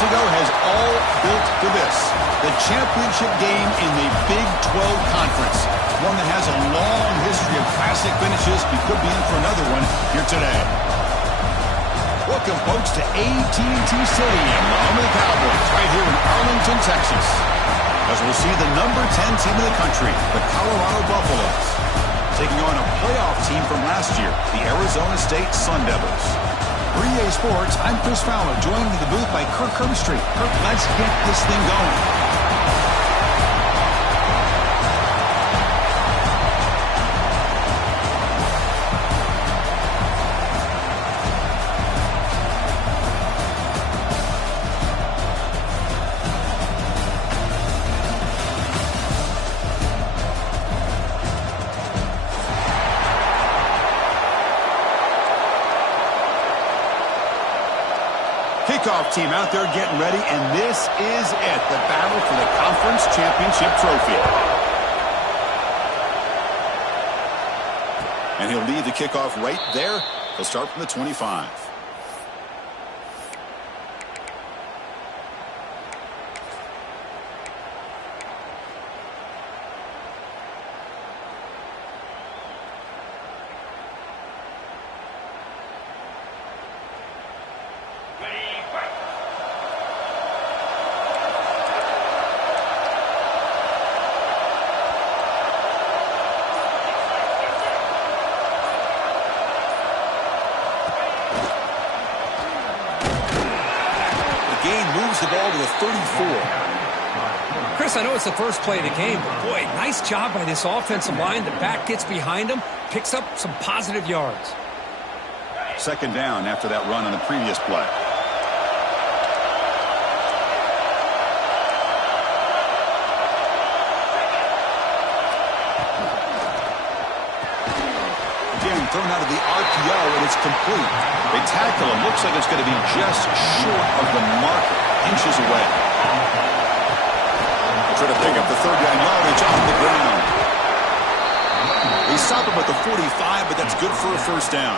months ago has all built to this. The championship game in the Big 12 Conference. One that has a long history of classic finishes. We could be in for another one here today. Welcome, folks, to AT&T Stadium, the home of the Cowboys, right here in Arlington, Texas. As we'll see the number 10 team in the country, the Colorado Buffaloes, taking on a playoff team from last year, the Arizona State Sun Devils. For EA Sports, I'm Chris Fowler, joined in the booth by Kirk Herbstreit. Kirk, let's get this thing going. Kickoff team out there getting ready, and this is it, the battle for the conference championship trophy. And he'll lead the kickoff right there. He'll start from the 25. The ball to the 34. Chris, I know it's the first play of the game, but boy, nice job by this offensive line. The back gets behind him, picks up some positive yards. Second down after that run on the previous play. Again, thrown out of the RPO, and it's complete. They tackle him. Looks like it's going to be just short of the marker. Inches away. Try to pick up the third down yardage off the ground. They stop him at the 45, but that's good for a first down.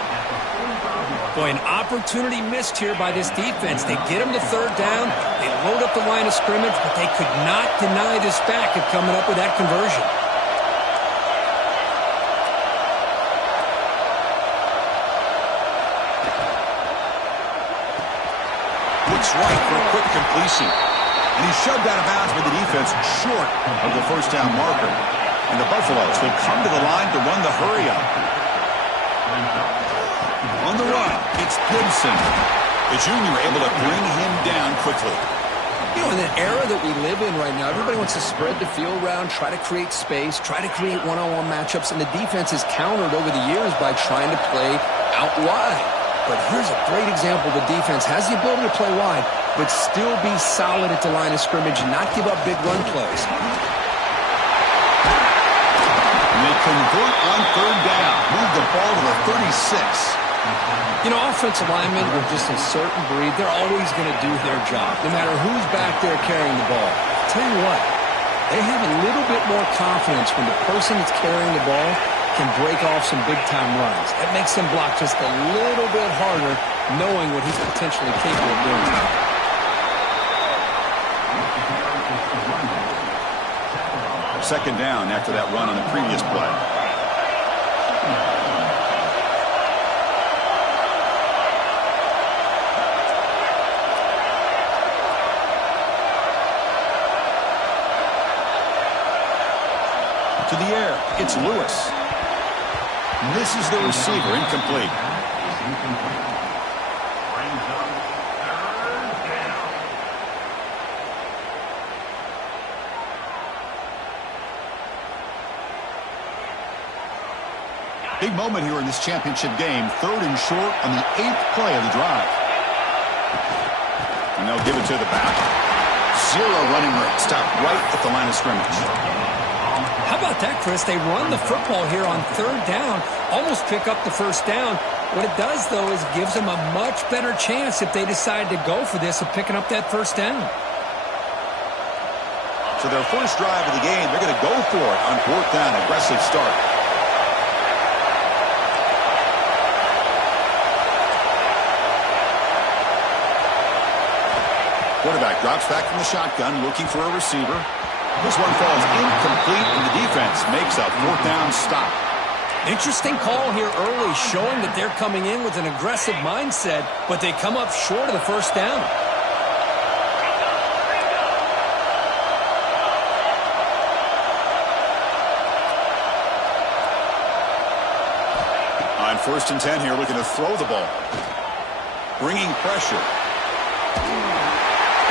Boy, an opportunity missed here by this defense. They get him to third down. They load up the line of scrimmage, but they could not deny this back of coming up with that conversion. Right for a quick completion. And he's shoved out of bounds by the defense short of the first down marker. And the Buffaloes will come to the line to run the hurry up. On the run, it's Gibson. The junior able to bring him down quickly. You know, in the era that we live in right now, everybody wants to spread the field around, try to create space, try to create one-on-one matchups, and the defense is countered over the years by trying to play out wide. But here's a great example. The defense has the ability to play wide, but still be solid at the line of scrimmage and not give up big run plays. And they convert on third down. Move the ball to the 36. You know, offensive linemen are just a certain breed. They're always going to do their job, no matter who's back there carrying the ball. I'll tell you what, they have a little bit more confidence when the person that's carrying the ball can break off some big-time runs. It makes them block just a little bit harder, knowing what he's potentially capable of doing. Second down after that run on the previous play. To the air, it's Lewis. Misses the receiver, incomplete. Big moment here in this championship game. Third and short on the 8th play of the drive. And they'll give it to the back. Zero running room. Stop right at the line of scrimmage. How about that, Chris? They run the football here on third down, almost pick up the first down. What it does, though, is it gives them a much better chance if they decide to go for this of picking up that first down. So their first drive of the game, they're going to go for it on fourth down. Aggressive start. Drops back from the shotgun, looking for a receiver. This one falls incomplete, and the defense makes a fourth down stop. Interesting call here early, showing that they're coming in with an aggressive mindset, but they come up short of the first down. On 1st and 10 here, looking to throw the ball. Bringing pressure.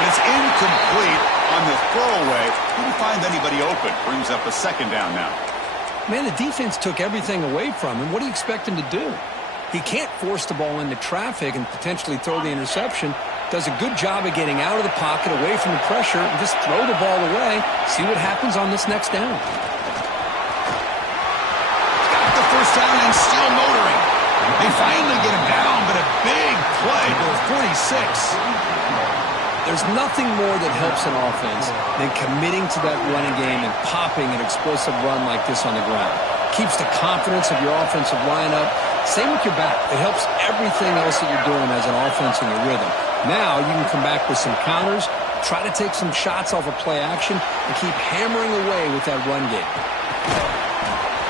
And it's incomplete on the throwaway. Didn't find anybody open. Brings up a 2nd down now. Man, the defense took everything away from him. What do you expect him to do? He can't force the ball into traffic and potentially throw the interception. Does a good job of getting out of the pocket, away from the pressure, and just throw the ball away. See what happens on this next down. Got the first down and still motoring. They finally get him down, but a big play to the 46. There's nothing more that helps an offense than committing to that running game and popping an explosive run like this on the ground. Keeps the confidence of your offensive lineup. Same with your back. It helps everything else that you're doing as an offense in your rhythm. Now you can come back with some counters, try to take some shots off of play action, and keep hammering away with that run game.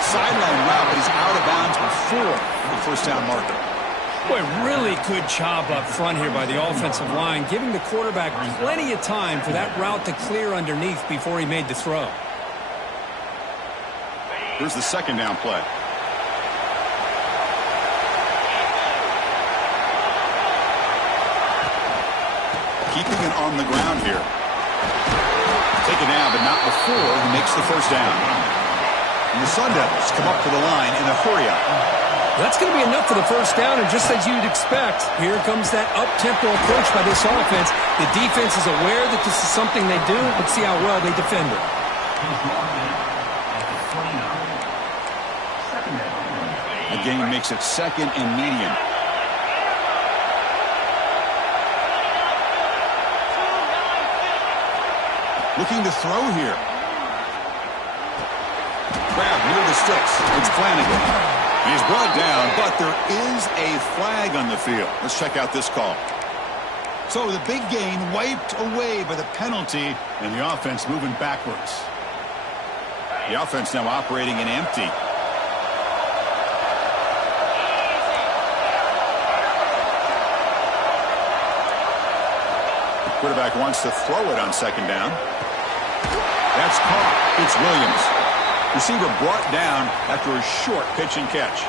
Sideline route, but he's out of bounds before the first down marker. Boy, really good job up front here by the offensive line, giving the quarterback plenty of time for that route to clear underneath before he made the throw. Here's the 2nd down play. Keeping it on the ground here. Taken down, but not before he makes the first down. And the Sun Devils come up to the line in a hurry-up. That's going to be enough for the first down, and just as you'd expect, here comes that up-tempo approach by this offense. The defense is aware that this is something they do. Let's see how well they defend it. The game makes it 2nd and medium. Looking to throw here. Grab near the sticks. It's Flanagan. He's brought down, but there is a flag on the field. Let's check out this call. So the big gain wiped away by the penalty, and the offense moving backwards. The offense now operating in empty. The quarterback wants to throw it on 2nd down. That's caught. It's Williams. Receiver brought down after a short pitch and catch.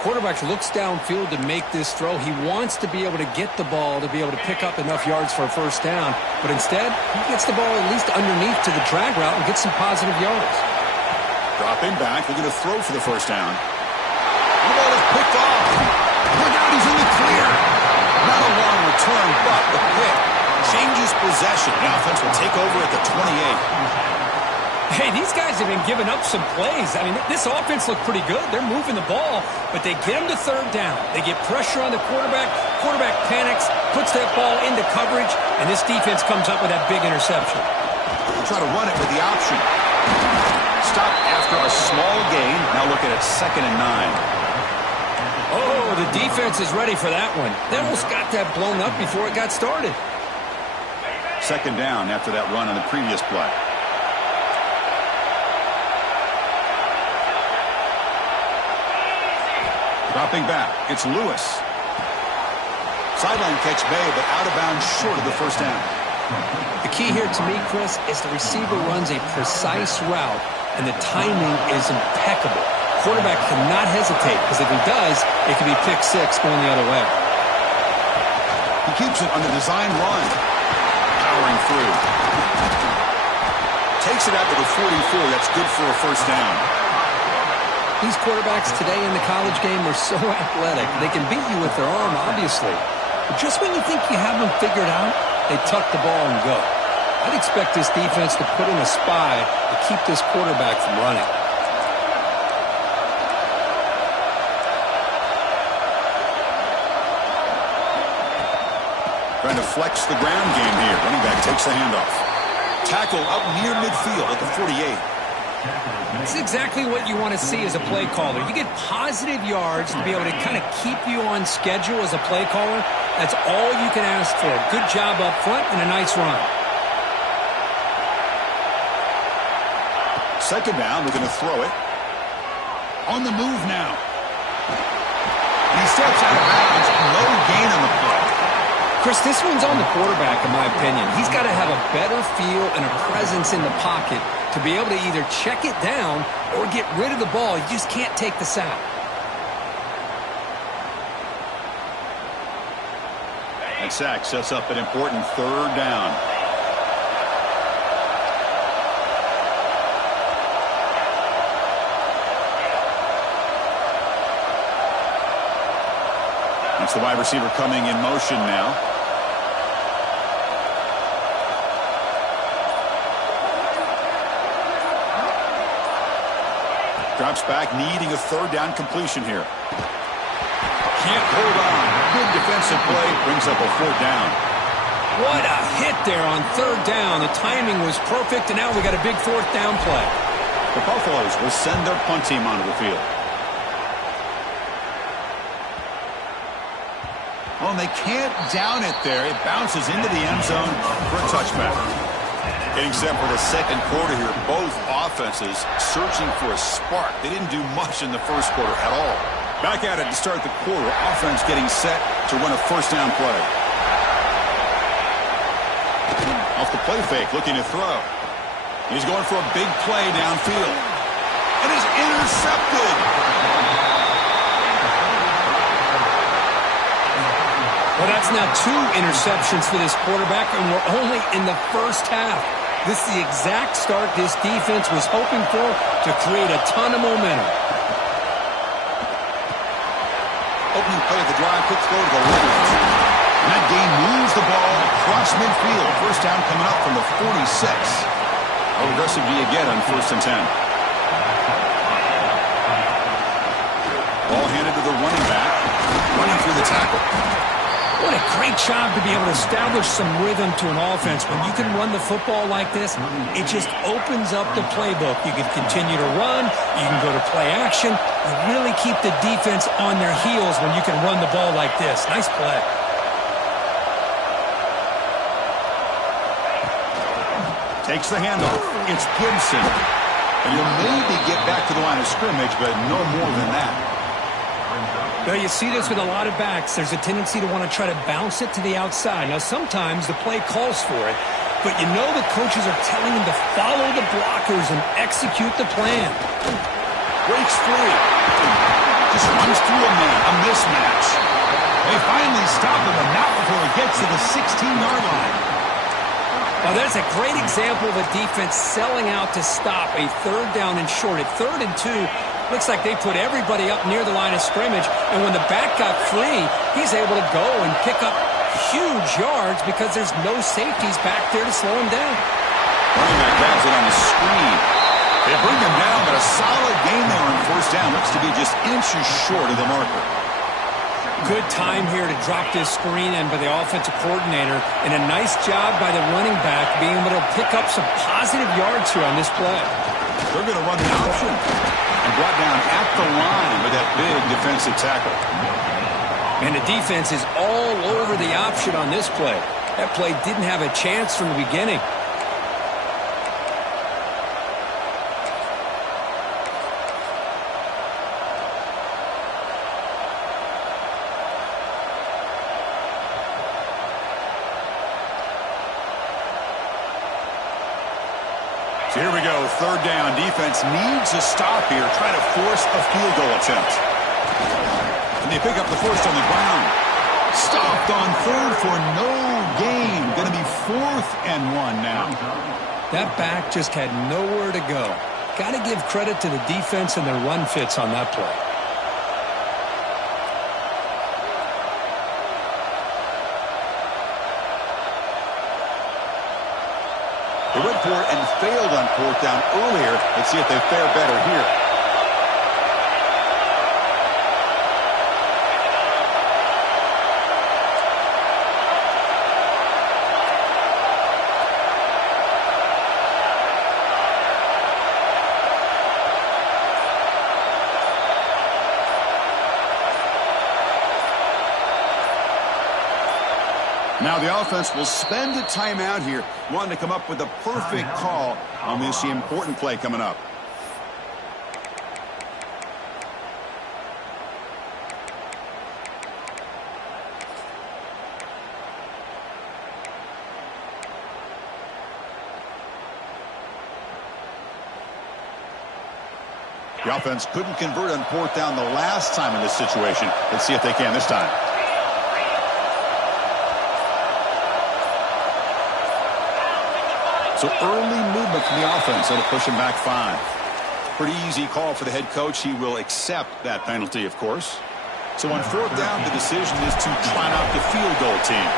Quarterback looks downfield to make this throw. He wants to be able to get the ball to be able to pick up enough yards for a first down. But instead, he gets the ball at least underneath to the drag route and gets some positive yards. Dropping back, looking to throw for the first down. The ball is picked off. Look out, he's in the clear. Not a long return, but the pick changes possession. The offense will take over at the 28. Hey, these guys have been giving up some plays. I mean, this offense looked pretty good. They're moving the ball, but they get him to 3rd down. They get pressure on the quarterback. Quarterback panics, puts that ball into coverage, and this defense comes up with that big interception. We'll try to run it with the option. Stop after a small gain. Now looking at 2nd and 9. Oh, the defense is ready for that one. They almost got that blown up before it got started. 2nd down after that run on the previous play. Dropping back, it's Lewis. Sideline catch made, but out of bounds short of the first down. The key here to me, Chris, is the receiver runs a precise route, and the timing is impeccable. Quarterback cannot hesitate, because if he does, it could be pick 6 going the other way. He keeps it on the design run. Powering through. Takes it out to the 44. That's good for a first down. These quarterbacks today in the college game are so athletic. They can beat you with their arm, obviously. But just when you think you have them figured out, they tuck the ball and go. I'd expect this defense to put in a spy to keep this quarterback from running. Trying to flex the ground game here. Running back takes the handoff. Tackle up near midfield at the 48. This is exactly what you want to see as a play caller. You get positive yards to be able to kind of keep you on schedule as a play caller. That's all you can ask for. Good job up front and a nice run. Second down, we're going to throw it. On the move now. He steps out of bounds. No gain on the play. Chris, this one's on the quarterback, in my opinion. He's got to have a better feel and a presence in the pocket to be able to either check it down or get rid of the ball. You just can't take the sack. That sack sets up an important third down. It's the wide receiver coming in motion now. Drops back, needing a third down completion here. Can't hold on. Good defensive play, brings up a fourth down. What a hit there on third down. The timing was perfect, and now we got a big fourth down play. The Buffaloes will send their punt team onto the field. Oh, and they can't down it there. It bounces into the end zone for a touchback. Getting set for the second quarter here. Both offenses searching for a spark. They didn't do much in the first quarter at all. Back at it to start the quarter. Offense getting set to run a first down play. Off the play fake, looking to throw. He's going for a big play downfield. It is intercepted. Well, that's now 2 interceptions for this quarterback, and we're only in the first half. This is the exact start this defense was hoping for to create a ton of momentum. Opening play of the drive, quick throw to the left. And that game moves the ball across midfield. First down coming up from the 46. How aggressive do you get on 1st and 10? Ball handed to the running back. Running through the tackle. What a great job to be able to establish some rhythm to an offense. When you can run the football like this, it just opens up the playbook. You can continue to run. You can go to play action. You really keep the defense on their heels when you can run the ball like this. Nice play. Takes the handoff. It's Gibson. And you'll maybe get back to the line of scrimmage, but no more than that. Well, you see this with a lot of backs. There's a tendency to want to try to bounce it to the outside. Now, sometimes the play calls for it, but you know the coaches are telling them to follow the blockers and execute the plan. Breaks free. Just runs through a man. A mismatch. They finally stop him, but not before he gets to the 16-yard line. Well, that's a great example of a defense selling out to stop a third down and short. At 3rd and 2, looks like they put everybody up near the line of scrimmage, and when the back got free, he's able to go and pick up huge yards because there's no safeties back there to slow him down. Running back has it on the screen. They bring him down, but a solid gain there on 1st down. Looks to be just inches short of the marker. Good time here to drop this screen in by the offensive coordinator, and a nice job by the running back being able to pick up some positive yards here on this play. They're going to run the option. And brought down at the line with that big defensive tackle. And the defense is all over the option on this play. That play didn't have a chance from the beginning. So here we go, 3rd down. Defense needs a stop here, trying to force a field goal attempt. And they pick up the first on the ground. Stopped on 3rd for no gain. Going to be 4th and 1 now. That back just had nowhere to go. Got to give credit to the defense and their run fits on that play. They went for it and failed on 4th down earlier. Let's see if they fare better here. Now the offense will spend a timeout here, wanting to come up with a perfect call on this important play coming up. The offense couldn't convert on fourth down the last time in this situation. Let's see if they can this time. So early movement from the offense. That'll push him back 5. Pretty easy call for the head coach. He will accept that penalty, of course. So on fourth down, the decision is to trot out the field goal team.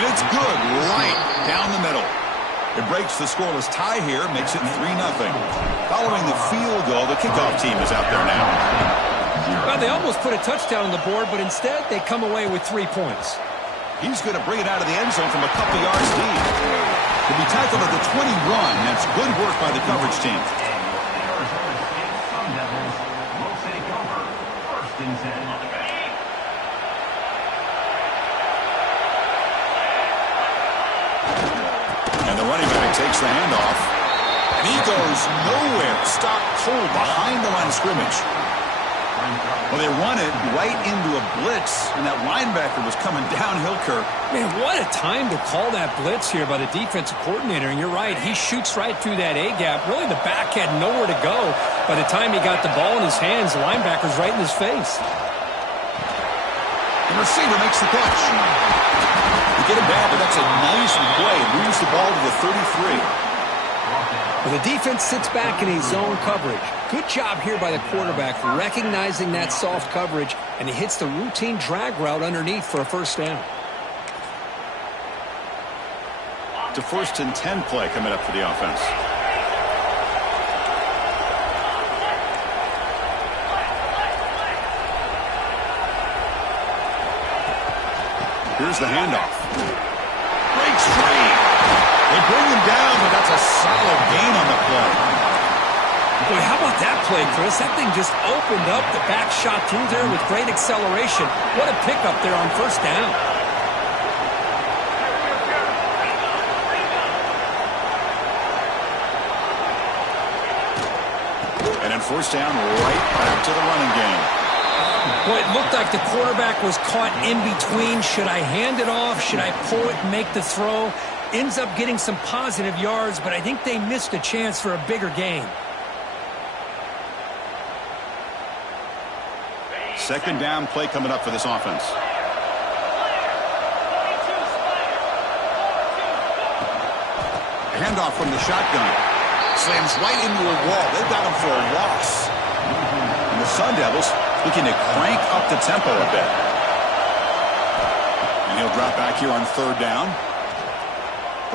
And it's good right down the middle. It breaks the scoreless tie here, makes it 3-0. Following the field goal, the kickoff team is out there now. Well, they almost put a touchdown on the board, but instead they come away with 3 points. He's going to bring it out of the end zone from a couple yards deep. He'll be tackled at the 21. That's good work by the coverage team. And the running back takes the handoff. And he goes nowhere. Stopped cold behind the line of scrimmage. Well, they run it right into a blitz, and that linebacker was coming downhill, Kirk. Man, what a time to call that blitz here by the defensive coordinator. And you're right, he shoots right through that A-gap. Really, the back had nowhere to go. By the time he got the ball in his hands, the linebacker's right in his face. The receiver makes the catch. You get it back, but that's a nice play. Moves the ball to the 33. Well, the defense sits back in a zone coverage. Good job here by the quarterback recognizing that soft coverage, and he hits the routine drag route underneath for a first down. It's a 1st and 10 play coming up for the offense. Here's the handoff. Breaks free. They bring him down, but that's a solid gain on the play. Boy, how about that play, Chris? That thing just opened up. The back shot through there with great acceleration. What a pickup there on first down. And then first down, right back to the running game. Boy, it looked like the quarterback was caught in between. Should I hand it off? Should I pull it and make the throw? Ends up getting some positive yards, but I think they missed a chance for a bigger gain. Second down play coming up for this offense. A handoff from the shotgun. Slams right into a wall. They've got him for a loss. And the Sun Devils looking to crank up the tempo a bit. And he'll drop back here on third down.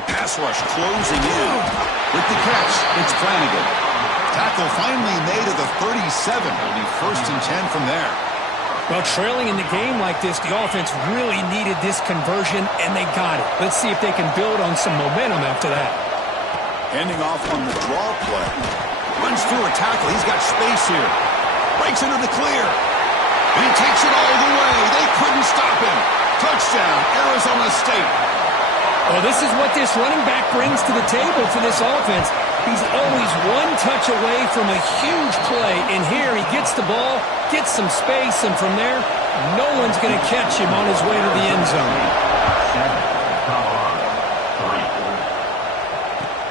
The pass rush closing in. With the catch, it's Flanagan. Tackle finally made at the 37. It'll be 1st and 10 from there. Well, trailing in the game like this, the offense really needed this conversion, and they got it. Let's see if they can build on some momentum after that. Handing off on the draw play. Runs through a tackle. He's got space here. Breaks into the clear. And he takes it all the way. They couldn't stop him. Touchdown, Arizona State. Well, this is what this running back brings to the table for this offense. He's always one touch away from a huge play. And here he gets the ball, gets some space, and from there, no one's going to catch him on his way to the end zone.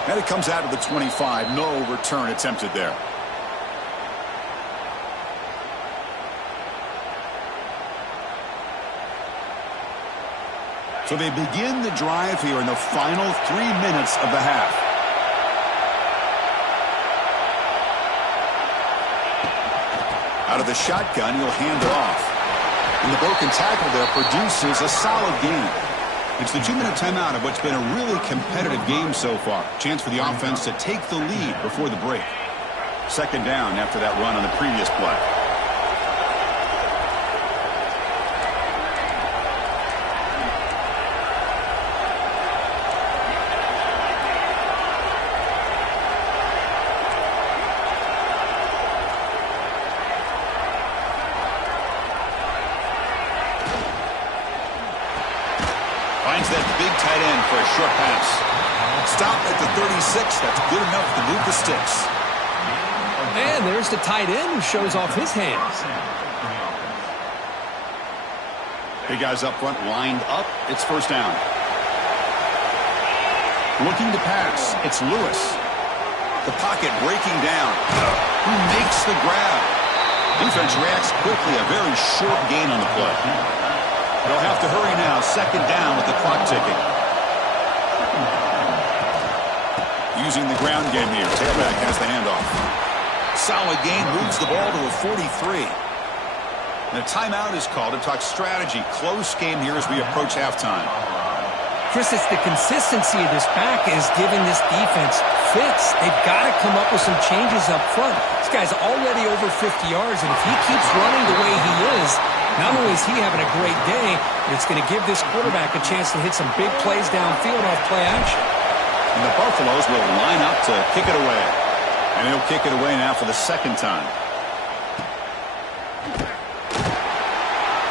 And it comes out of the 25. No return attempted there. So they begin the drive here in the final 3 minutes of the half. Out of the shotgun, he'll hand it off. And the broken tackle there produces a solid gain. It's the 2-minute timeout of what's been a really competitive game so far. Chance for the offense to take the lead before the break. Second down after that run on the previous play. Finds that big tight end for a short pass. Stop at the 36. That's good enough to move the sticks. And there's the tight end who shows off his hands. Big guys up front lined up. It's first down. Looking to pass. It's Lewis. The pocket breaking down. Who makes the grab? Defense reacts quickly. A very short gain on the play. They'll have to hurry now. Second down with the clock ticking. Using the ground game here. Tailback has the handoff. Solid gain. Moves the ball to a 43. And a timeout is called to talk strategy. Close game here as we approach halftime. Chris, it's the consistency of this back is giving this defense fits. They've got to come up with some changes up front. This guy's already over 50 yards, and if he keeps running the way he is, not only is he having a great day, but it's going to give this quarterback a chance to hit some big plays downfield off play action. And the Buffaloes will line up to kick it away. And he'll kick it away now for the second time.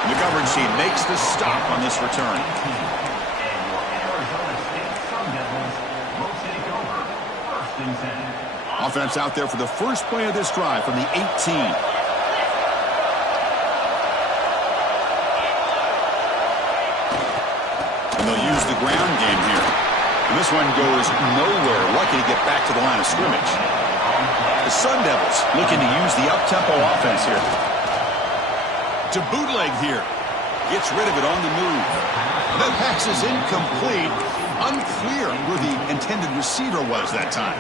The coverage team makes the stop on this return. Offense out there for the first play of this drive from the 18. And they'll use the ground game here. And this one goes nowhere. Lucky to get back to the line of scrimmage. The Sun Devils looking to use the up-tempo offense here. To bootleg here. Gets rid of it on the move. That pass is incomplete. Unclear where the intended receiver was that time.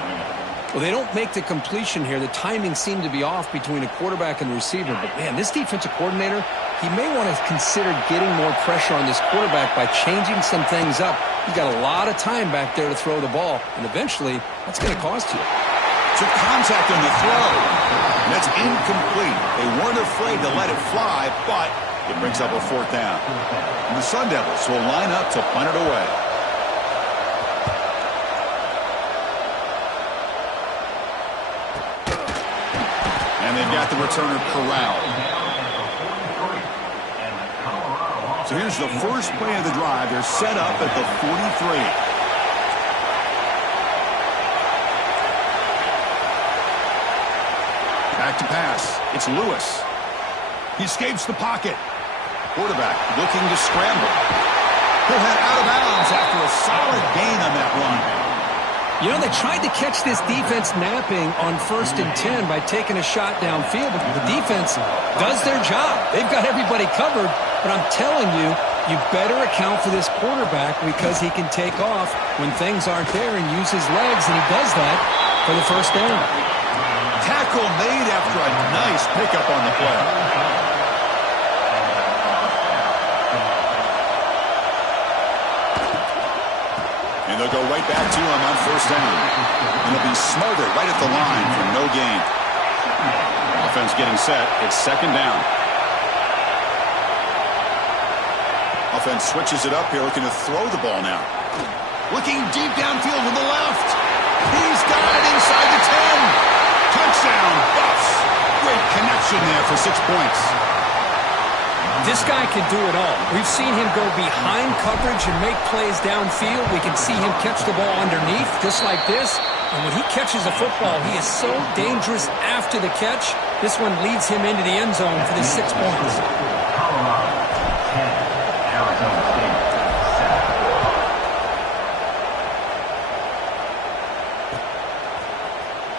Well, they don't make the completion here. The timing seemed to be off between a quarterback and the receiver. But, man, this defensive coordinator, he may want to consider getting more pressure on this quarterback by changing some things up. He's got a lot of time back there to throw the ball. And eventually, that's going to cost you. Took contact on the throw. And that's incomplete. They weren't afraid to let it fly, but it brings up a fourth down. And the Sun Devils will line up to punt it away. And they've got the returner corralled. So here's the first play of the drive. They're set up at the 43. Back to pass. It's Lewis. He escapes the pocket. Quarterback looking to scramble. He'll head out of bounds after a solid gain on that run. You know, they tried to catch this defense napping on 1st and 10 by taking a shot downfield, but the defense does their job. They've got everybody covered, but I'm telling you, you better account for this quarterback because he can take off when things aren't there and use his legs, and he does that for the first down. Tackle made after a nice pickup on the play. And they'll go right back to him on first down. And he'll be smothered right at the line for no gain. Offense getting set. It's second down. Offense switches it up here, looking to throw the ball now. Looking deep downfield with the left. He's got it inside the 10. Touchdown, Buffs. Great connection there for 6 points. This guy can do it all. We've seen him go behind coverage and make plays downfield. We can see him catch the ball underneath, just like this. And when he catches a football, he is so dangerous after the catch. This one leads him into the end zone for the 6 points.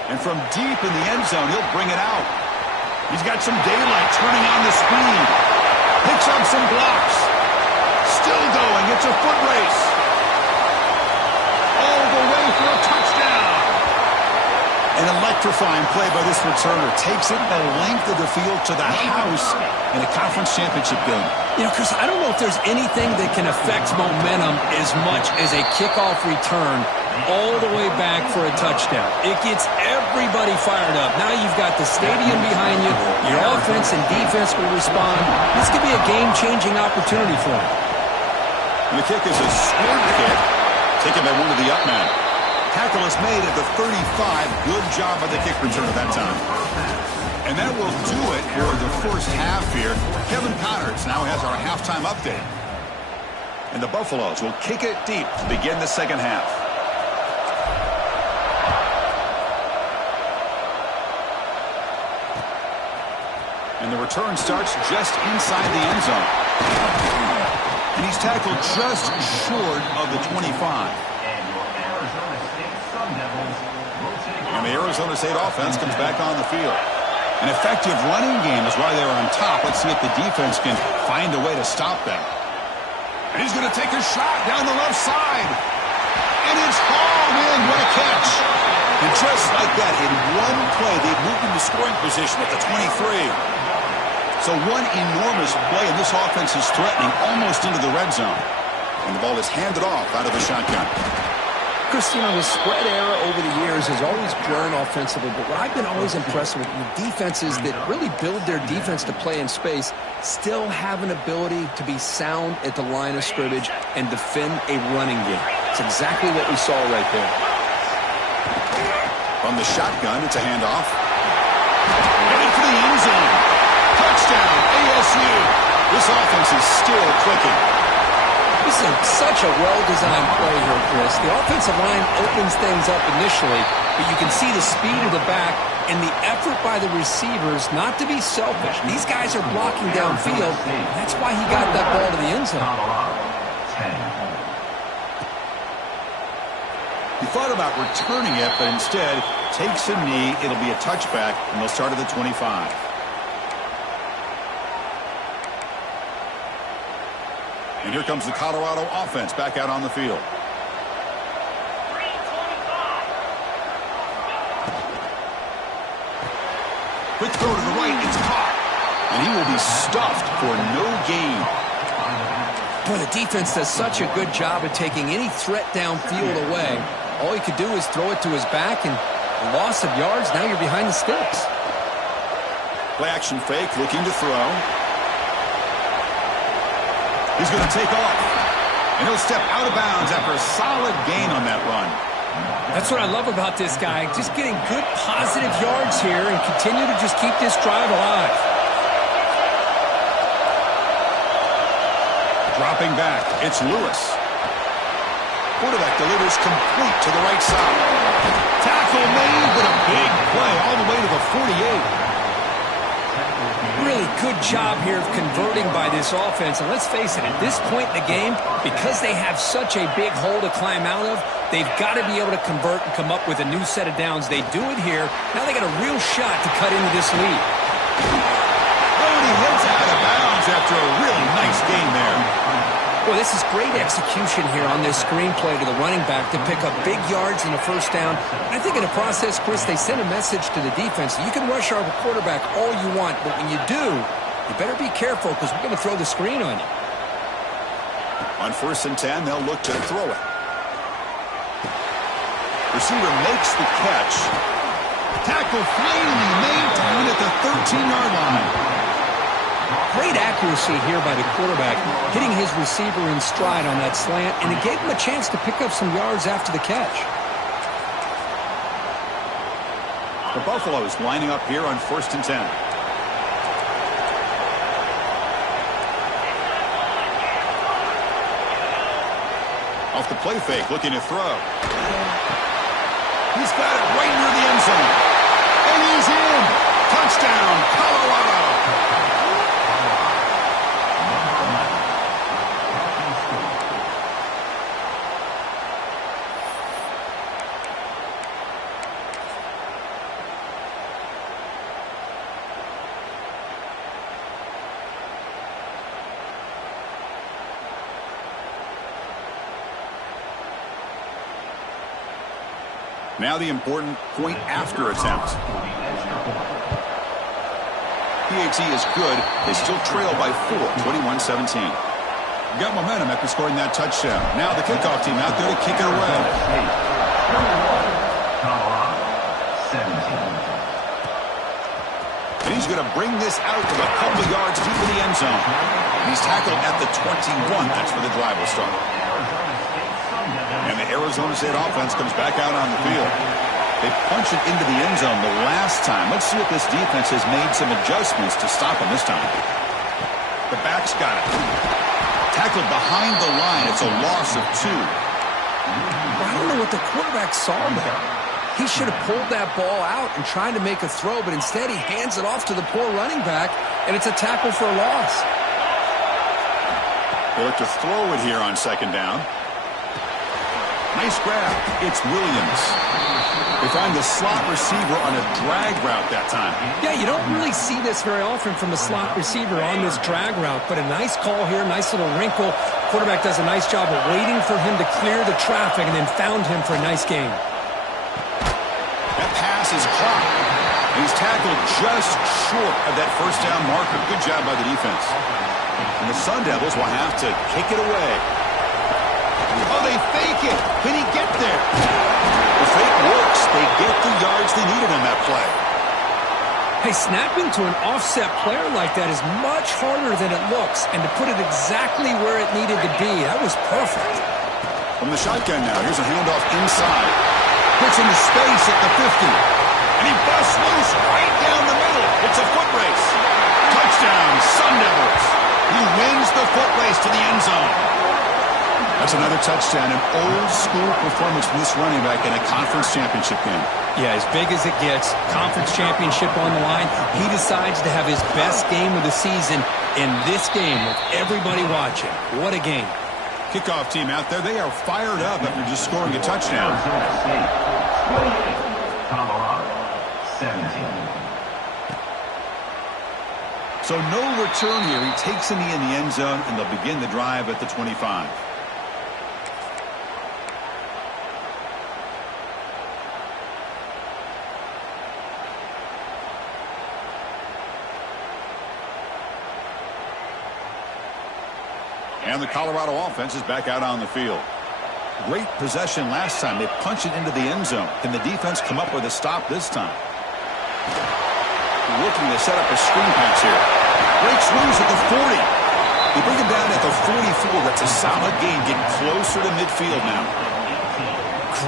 And from deep in the end zone, he'll bring it out. He's got some daylight turning on the speed. Picks up some blocks. Still going. It's a foot race. All the way for a touchdown. An electrifying play by this returner. Takes it the length of the field to the house in a conference championship game. You know, Chris, I don't know if there's anything that can affect momentum as much as a kickoff return all the way back for a touchdown. It gets everybody fired up. Now you've got the stadium behind you. Your offense and defense will respond. This could be a game-changing opportunity for them. And the kick is a squib kick, taken by one of the up men. Tackle is made at the 35. Good job by the kick returner that time. And that will do it for the first half here. Kevin Connors now has our halftime update. And the Buffaloes will kick it deep to begin the second half. And the return starts just inside the end zone. And he's tackled just short of the 25. And the Arizona State offense comes back on the field. An effective running game is why they were on top. Let's see if the defense can find a way to stop them. And he's going to take a shot down the left side. And it's hauled in. What a catch. And just like that, in one play, they've moved into scoring position at the 23. So one enormous play, and this offense is threatening almost into the red zone. And the ball is handed off out of the shotgun. Chris, you know, the spread era over the years has always grown offensively, but what I've been always impressed with the defenses that really build their defense to play in space still have an ability to be sound at the line of scrimmage and defend a running game. It's exactly what we saw right there. From the shotgun, it's a handoff. Headed for the end zone. Touchdown, ASU. This offense is still clicking. This is such a well-designed play here, Chris. The offensive line opens things up initially, but you can see the speed of the back and the effort by the receivers not to be selfish. These guys are blocking downfield. That's why he got that ball to the end zone. He thought about returning it, but instead takes a knee. It'll be a touchback, and they'll start at the 25. And here comes the Colorado offense back out on the field. Quick throw to the right. It's caught. And he will be stuffed for no gain. Boy, the defense does such a good job of taking any threat downfield away. All he could do is throw it to his back, and a loss of yards, now you're behind the sticks. Play action fake, looking to throw. He's going to take off. And he'll step out of bounds after a solid gain on that run. That's what I love about this guy. Just getting good positive yards here and continue to just keep this drive alive. Dropping back, it's Lewis. Quarterback delivers complete to the right side. Tackle made, but a big play all the way to the 48. Really good job here of converting by this offense. And let's face it, at this point in the game, because they have such a big hole to climb out of, they've got to be able to convert and come up with a new set of downs. They do it here. Now they got a real shot to cut into this lead. Brody heads out of bounds after a really nice game there. Well, this is great execution here on this screenplay to the running back to pick up big yards in the first down. I think in the process, Chris, they send a message to the defense. You can rush our quarterback all you want, but when you do, you better be careful because we're going to throw the screen on you. On 1st and 10, they'll look to throw it. Receiver makes the catch. Tackle finally made down at the 13-yard line. Great accuracy here by the quarterback, hitting his receiver in stride on that slant, and it gave him a chance to pick up some yards after the catch. The Buffaloes lining up here on 1st and 10. Off the play fake, looking to throw. He's got it right near the end zone. And he's in. Touchdown, Colorado. Now the important point after attempt. PAT is good. They still trail by 4, 21-17. Got momentum after scoring that touchdown. Now the kickoff team out there to kick it away. And he's going to bring this out to a couple of yards deep in the end zone. And he's tackled at the 21. That's where the drive will start. And the Arizona State offense comes back out on the field. They punch it into the end zone the last time. Let's see if this defense has made some adjustments to stop him this time. The back's got it. Tackled behind the line. It's a loss of 2. I don't know what the quarterback saw there. He should have pulled that ball out and tried to make a throw, but instead he hands it off to the poor running back, and it's a tackle for a loss. They look to throw it here on second down. Nice grab. It's Williams. They find the slot receiver on a drag route that time. Yeah, you don't really see this very often from a slot receiver on this drag route, but a nice call here, nice little wrinkle. Quarterback does a nice job of waiting for him to clear the traffic and then found him for a nice gain. That pass is caught. And he's tackled just short of that first down marker. Good job by the defense. And the Sun Devils will have to kick it away. Oh, they fake it. Can he get there? The fake works. They get the yards they needed on that play. Hey, snapping to an offset player like that is much harder than it looks, and to put it exactly where it needed to be, that was perfect. From the shotgun now, here's a handoff inside. Puts into space at the 50. And he busts loose right down the middle. It's a foot race. Touchdown, Sun Devils. He wins the foot race to the end zone. That's another touchdown, an old-school performance from this running back in a conference championship game. Yeah, as big as it gets, conference championship on the line, he decides to have his best game of the season in this game with everybody watching. What a game. Kickoff team out there, they are fired up after just scoring a touchdown. So no return here. He takes a knee in the end zone, and they'll begin the drive at the 25. And the Colorado offense is back out on the field. Great possession last time. They punch it into the end zone. Can the defense come up with a stop this time? Looking to set up a screen pass here. Breaks loose at the 40. They bring him down at the 44. That's a solid gain. Getting closer to midfield now.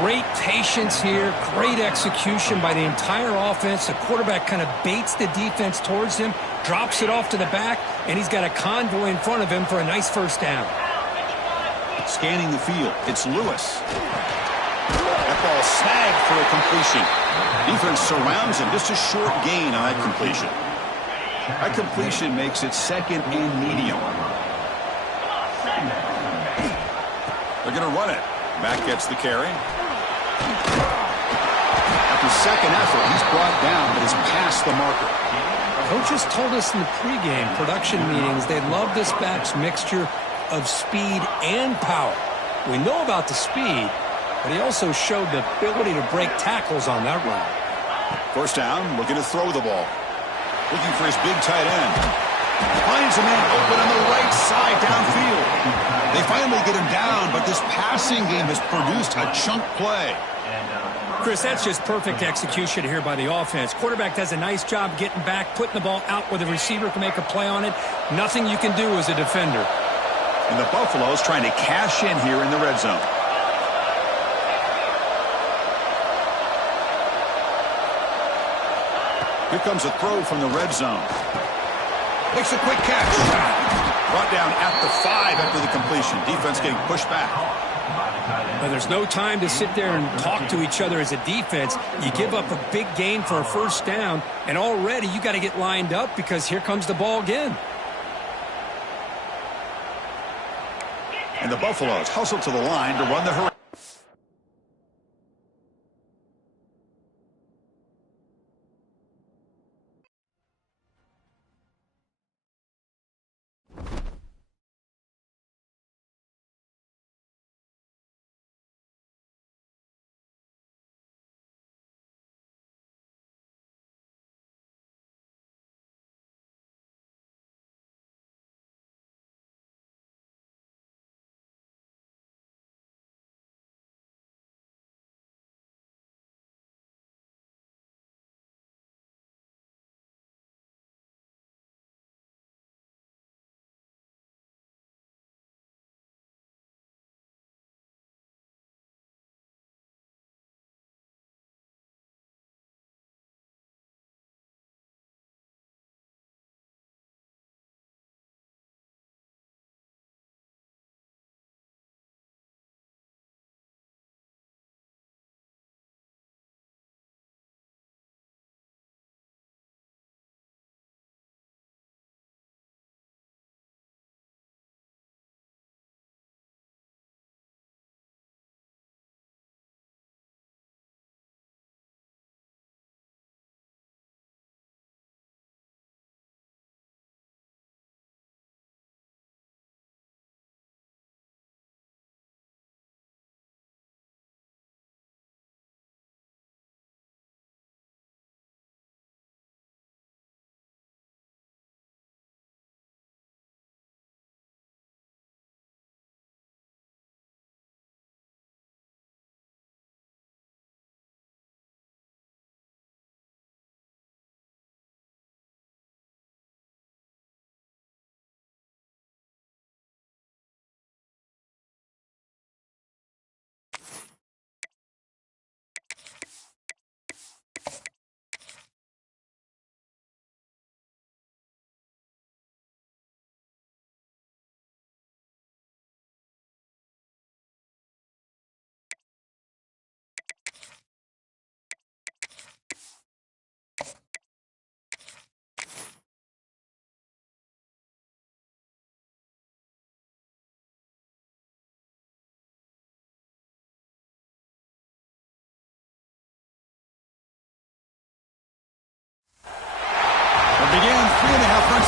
Great patience here. Great execution by the entire offense. The quarterback kind of baits the defense towards him, drops it off to the back, and he's got a convoy in front of him for a nice first down. Scanning the field. It's Lewis. That ball snagged for a completion. Defense surrounds him. Just a short gain on that completion. That completion makes it second and medium. They're going to run it. Back gets the carry. After second effort, he's brought down, but is past the marker. Coaches told us in the pregame production meetings they love this back's mixture of speed and power. We know about the speed, but he also showed the ability to break tackles on that run. First down, looking to throw the ball. Looking for his big tight end. Finds a man open on the right side downfield. They finally get him down, but this passing game has produced a chunk play. Chris, that's just perfect execution here by the offense. Quarterback does a nice job getting back, putting the ball out where the receiver can make a play on it. Nothing you can do as a defender. And the Buffaloes trying to cash in here in the red zone. Here comes a throw from the red zone. Makes a quick catch. Brought down at the 5 after the completion. Defense getting pushed back. Now, there's no time to sit there and talk to each other as a defense. You give up a big gain for a first down, and already you got to get lined up because here comes the ball again. And the Buffaloes hustle to the line to run the hurry.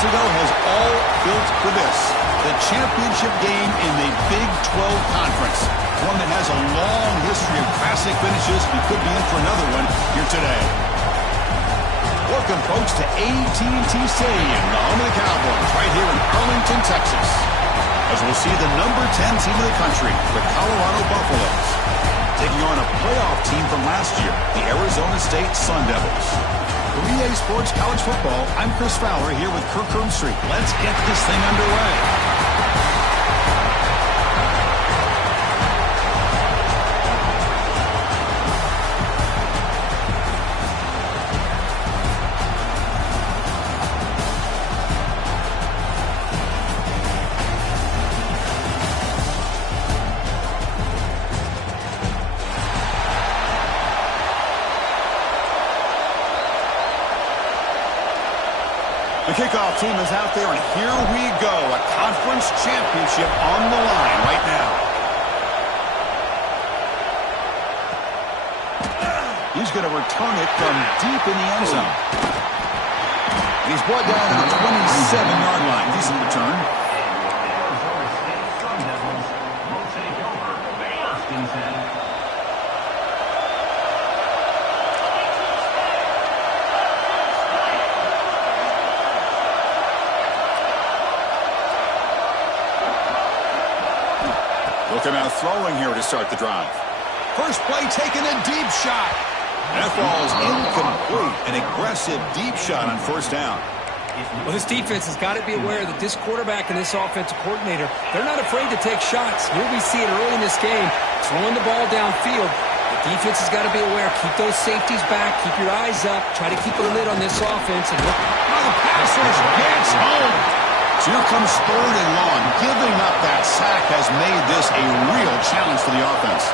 months ago has all built for this. The championship game in the Big 12 Conference. One that has a long history of classic finishes. We could be in for another one here today. Welcome, folks, to AT&T Stadium, the home of the Cowboys, right here in Arlington, Texas. As we'll see the number 10 team in the country, the Colorado Buffaloes, taking on a playoff team from last year, the Arizona State Sun Devils. For EA Sports College Football, I'm Chris Fowler here with Kirk Herbstreit. Let's get this thing underway. The kickoff team is out there, and here we go. A conference championship on the line right now. He's going to return it from deep in the end zone. And he's brought down at the 27-yard line. Decent return. Looking out throwing here to start the drive. First play taking a deep shot. That ball is incomplete. An aggressive deep shot on first down. Well, this defense has got to be aware that this quarterback and this offensive coordinator, they're not afraid to take shots. Here we see it early in this game, throwing the ball downfield. The defense has got to be aware. Keep those safeties back. Keep your eyes up. Try to keep a lid on this offense. And look. Oh, the pass rush gets home. So here comes 3rd and long. Giving up that sack has made this a real challenge for the offense.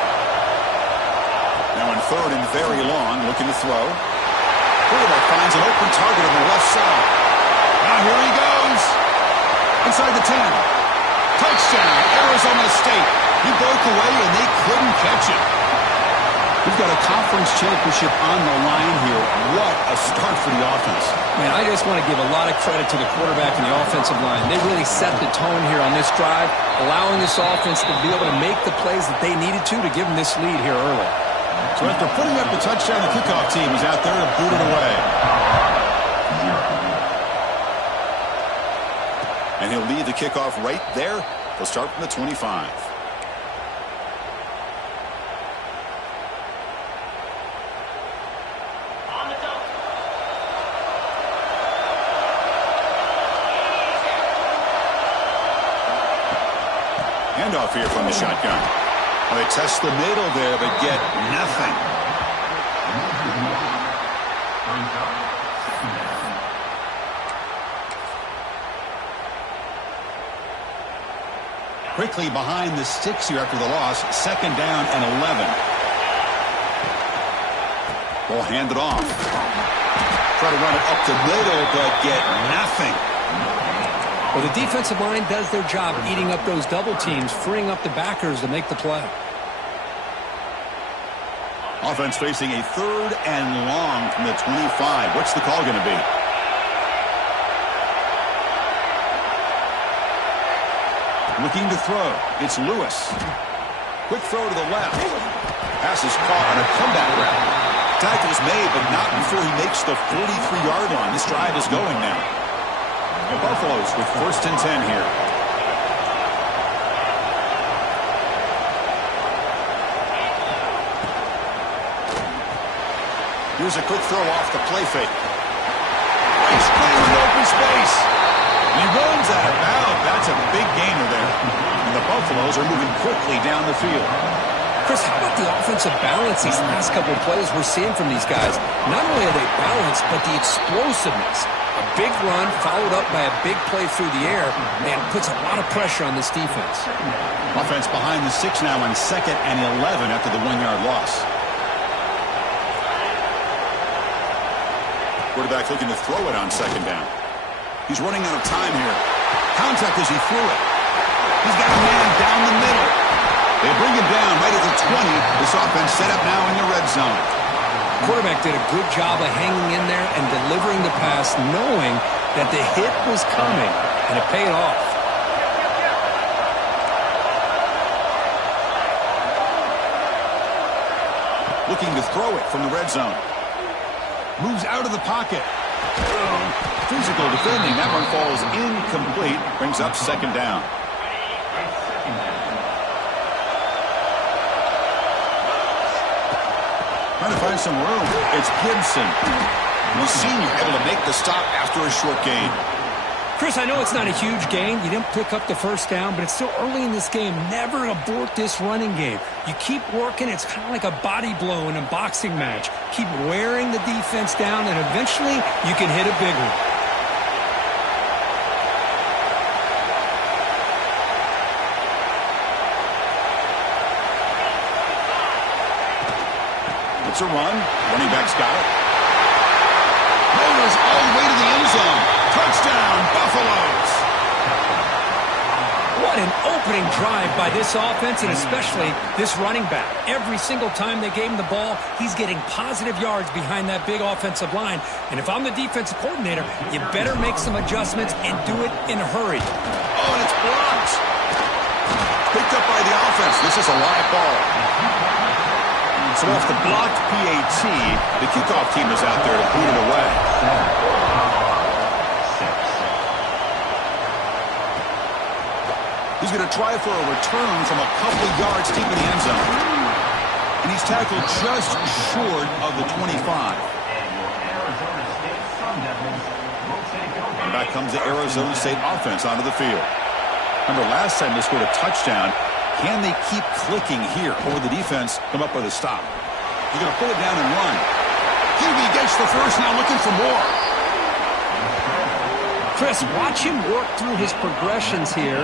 Now in 3rd and very long, looking to throw. Quarterback finds an open target on the left side. Now here he goes. Inside the 10. Touchdown, Arizona State. He broke away and they couldn't catch him. We've got a conference championship on the line here. What a start for the offense. Man, I just want to give a lot of credit to the quarterback and the offensive line. They really set the tone here on this drive, allowing this offense to be able to make the plays that they needed to give them this lead here early. So after putting up the touchdown, the kickoff team is out there to boot it away. And he'll lead the kickoff right there. He'll start from the 25. Handoff here from the shotgun. Well, they test the middle there, but get nothing. Quickly behind the sticks here after the loss. 2nd down and 11. Ball handed off. Try to run it up the middle, but get nothing. Well, the defensive line does their job eating up those double teams, freeing up the backers to make the play. Offense facing a 3rd and long from the 25. What's the call going to be? Looking to throw. It's Lewis. Quick throw to the left. Pass is caught on a comeback route. Tackle's made, but not before he makes the 43-yard line. This drive is going now. The Buffaloes with 1st and 10 here. Here's a quick throw off the play fake. He's clear in open space. He runs out of bounds. That's a big gainer there. And the Buffaloes are moving quickly down the field. Chris, how about the offensive balance these last couple of plays we're seeing from these guys? Not only are they balanced, but the explosiveness. A big run followed up by a big play through the air, man, puts a lot of pressure on this defense. Offense behind the 6 now on 2nd and 11 after the 1-yard loss. Quarterback looking to throw it on 2nd down. He's running out of time here. Contact as he threw it. He's got a man down the middle. They bring him down right at the 20. This offense set up now in the red zone. Quarterback did a good job of hanging in there and delivering the pass, knowing that the hit was coming, and it paid off. Looking to throw it from the red zone. Moves out of the pocket. Physical defending. That one falls incomplete. Brings up second down. Trying to find some room. It's Gibson. The senior able to make the stop after a short gain. Chris, I know it's not a huge gain. You didn't pick up the first down, but it's still early in this game. Never abort this running game. You keep working. It's kind of like a body blow in a boxing match. Keep wearing the defense down, and eventually you can hit a big one. It's a run. Running back's got it. Motors all the way to the end zone. Touchdown, Buffaloes. What an opening drive by this offense, and especially this running back. Every single time they gave him the ball, he's getting positive yards behind that big offensive line. And if I'm the defensive coordinator, you better make some adjustments and do it in a hurry. Oh, and it's blocked. Picked up by the offense. This is a live ball. So off the blocked PAT, the kickoff team is out there to boot it away. He's going to try for a return from a couple of yards deep in the end zone. And he's tackled just short of the 25. And back comes the Arizona State offense onto the field. Remember, last time they scored a touchdown. Can they keep clicking here, or will the defense come up with a stop? He's going to pull it down and run. Hughie gets the first, now looking for more. Chris, watch him work through his progressions here.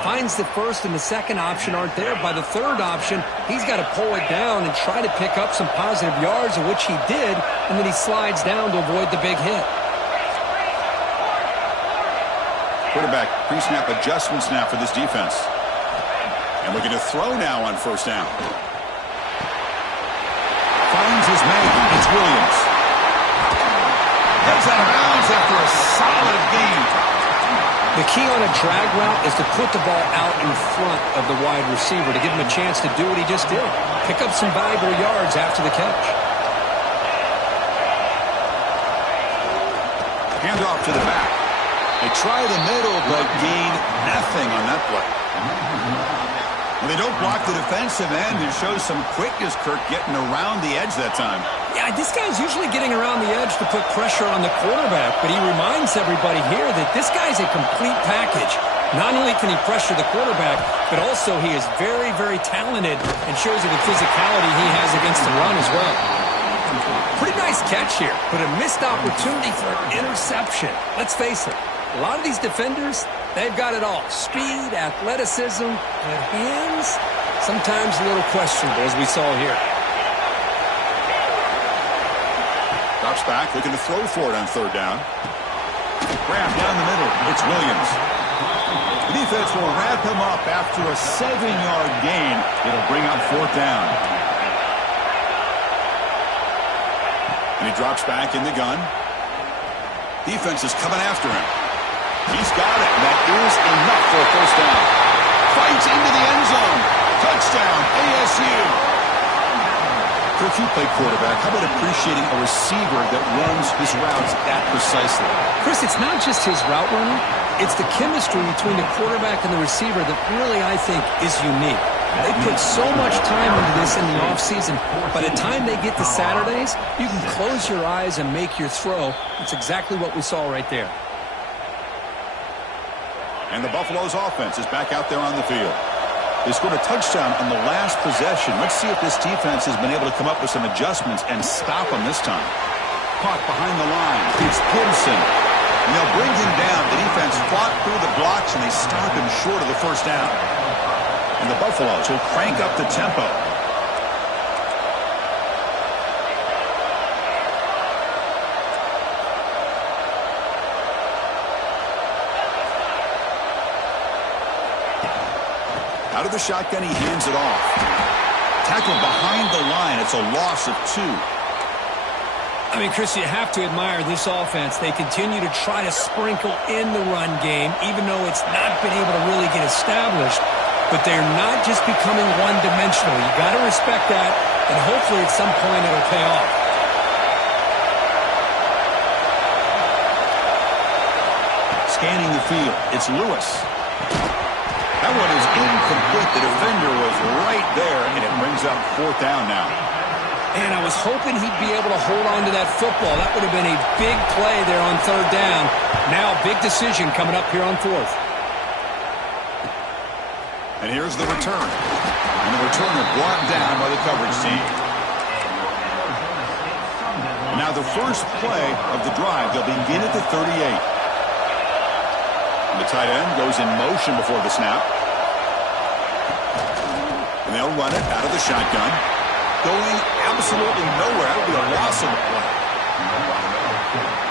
Finds the first and the second option aren't there. By the third option, he's got to pull it down and try to pick up some positive yards, of which he did, and then he slides down to avoid the big hit. Quarterback pre-snap adjustments now for this defense. And looking to throw now on first down. Finds his man. It's Williams. Heads out of bounds after a solid gain. The key on a drag route is to put the ball out in front of the wide receiver to give him a chance to do what he just did. Pick up some valuable yards after the catch. Handoff to the back. They try the middle, but gain nothing on that play. When they don't block the defensive end, it shows some quickness, Kirk, getting around the edge that time. Yeah, this guy's usually getting around the edge to put pressure on the quarterback, but he reminds everybody here that this guy's a complete package. Not only can he pressure the quarterback, but also he is very, very talented and shows you the physicality he has against the run as well. Pretty nice catch here, but a missed opportunity for an interception. Let's face it, a lot of these defenders, they've got it all. Speed, athleticism, and hands, sometimes a little questionable, as we saw here. Drops back, looking to throw for it on third down. Grab down the middle. It's Williams. The defense will wrap him up after a 7-yard gain. It'll bring up fourth down. And he drops back in the gun. Defense is coming after him. He's got it. That is enough for a first down. Fights into the end zone. Touchdown, ASU. If you play quarterback, how about appreciating a receiver that runs his routes that precisely? Chris, it's not just his route running. It's the chemistry between the quarterback and the receiver that really, I think, is unique. They put so much time into this in the offseason. By the time they get to Saturdays, you can close your eyes and make your throw. It's exactly what we saw right there. And the Buffaloes offense is back out there on the field. They scored a touchdown on the last possession. Let's see if this defense has been able to come up with some adjustments and stop them this time. Caught behind the line. It's Gibson. And they'll bring him down. The defense fought through the blocks, and they stop him short of the first down. And the Buffaloes will crank up the tempo. Out of the shotgun, he hands it off. Tackled behind the line. It's a loss of 2. I mean, Chris, you have to admire this offense. They continue to try to sprinkle in the run game, even though it's not been able to really get established. But they're not just becoming one-dimensional. You got to respect that, and hopefully at some point it'll pay off. Scanning the field, it's Lewis. That one is incomplete. The defender was right there, and it brings up 4th down now. And I was hoping he'd be able to hold on to that football. That would have been a big play there on 3rd down. Now a big decision coming up here on 4th. And here's the return. And the returner brought down by the coverage team. Now the first play of the drive, they'll begin at the 38. And the tight end goes in motion before the snap. And they'll run it out of the shotgun. Going absolutely nowhere. That'll be a loss of the play.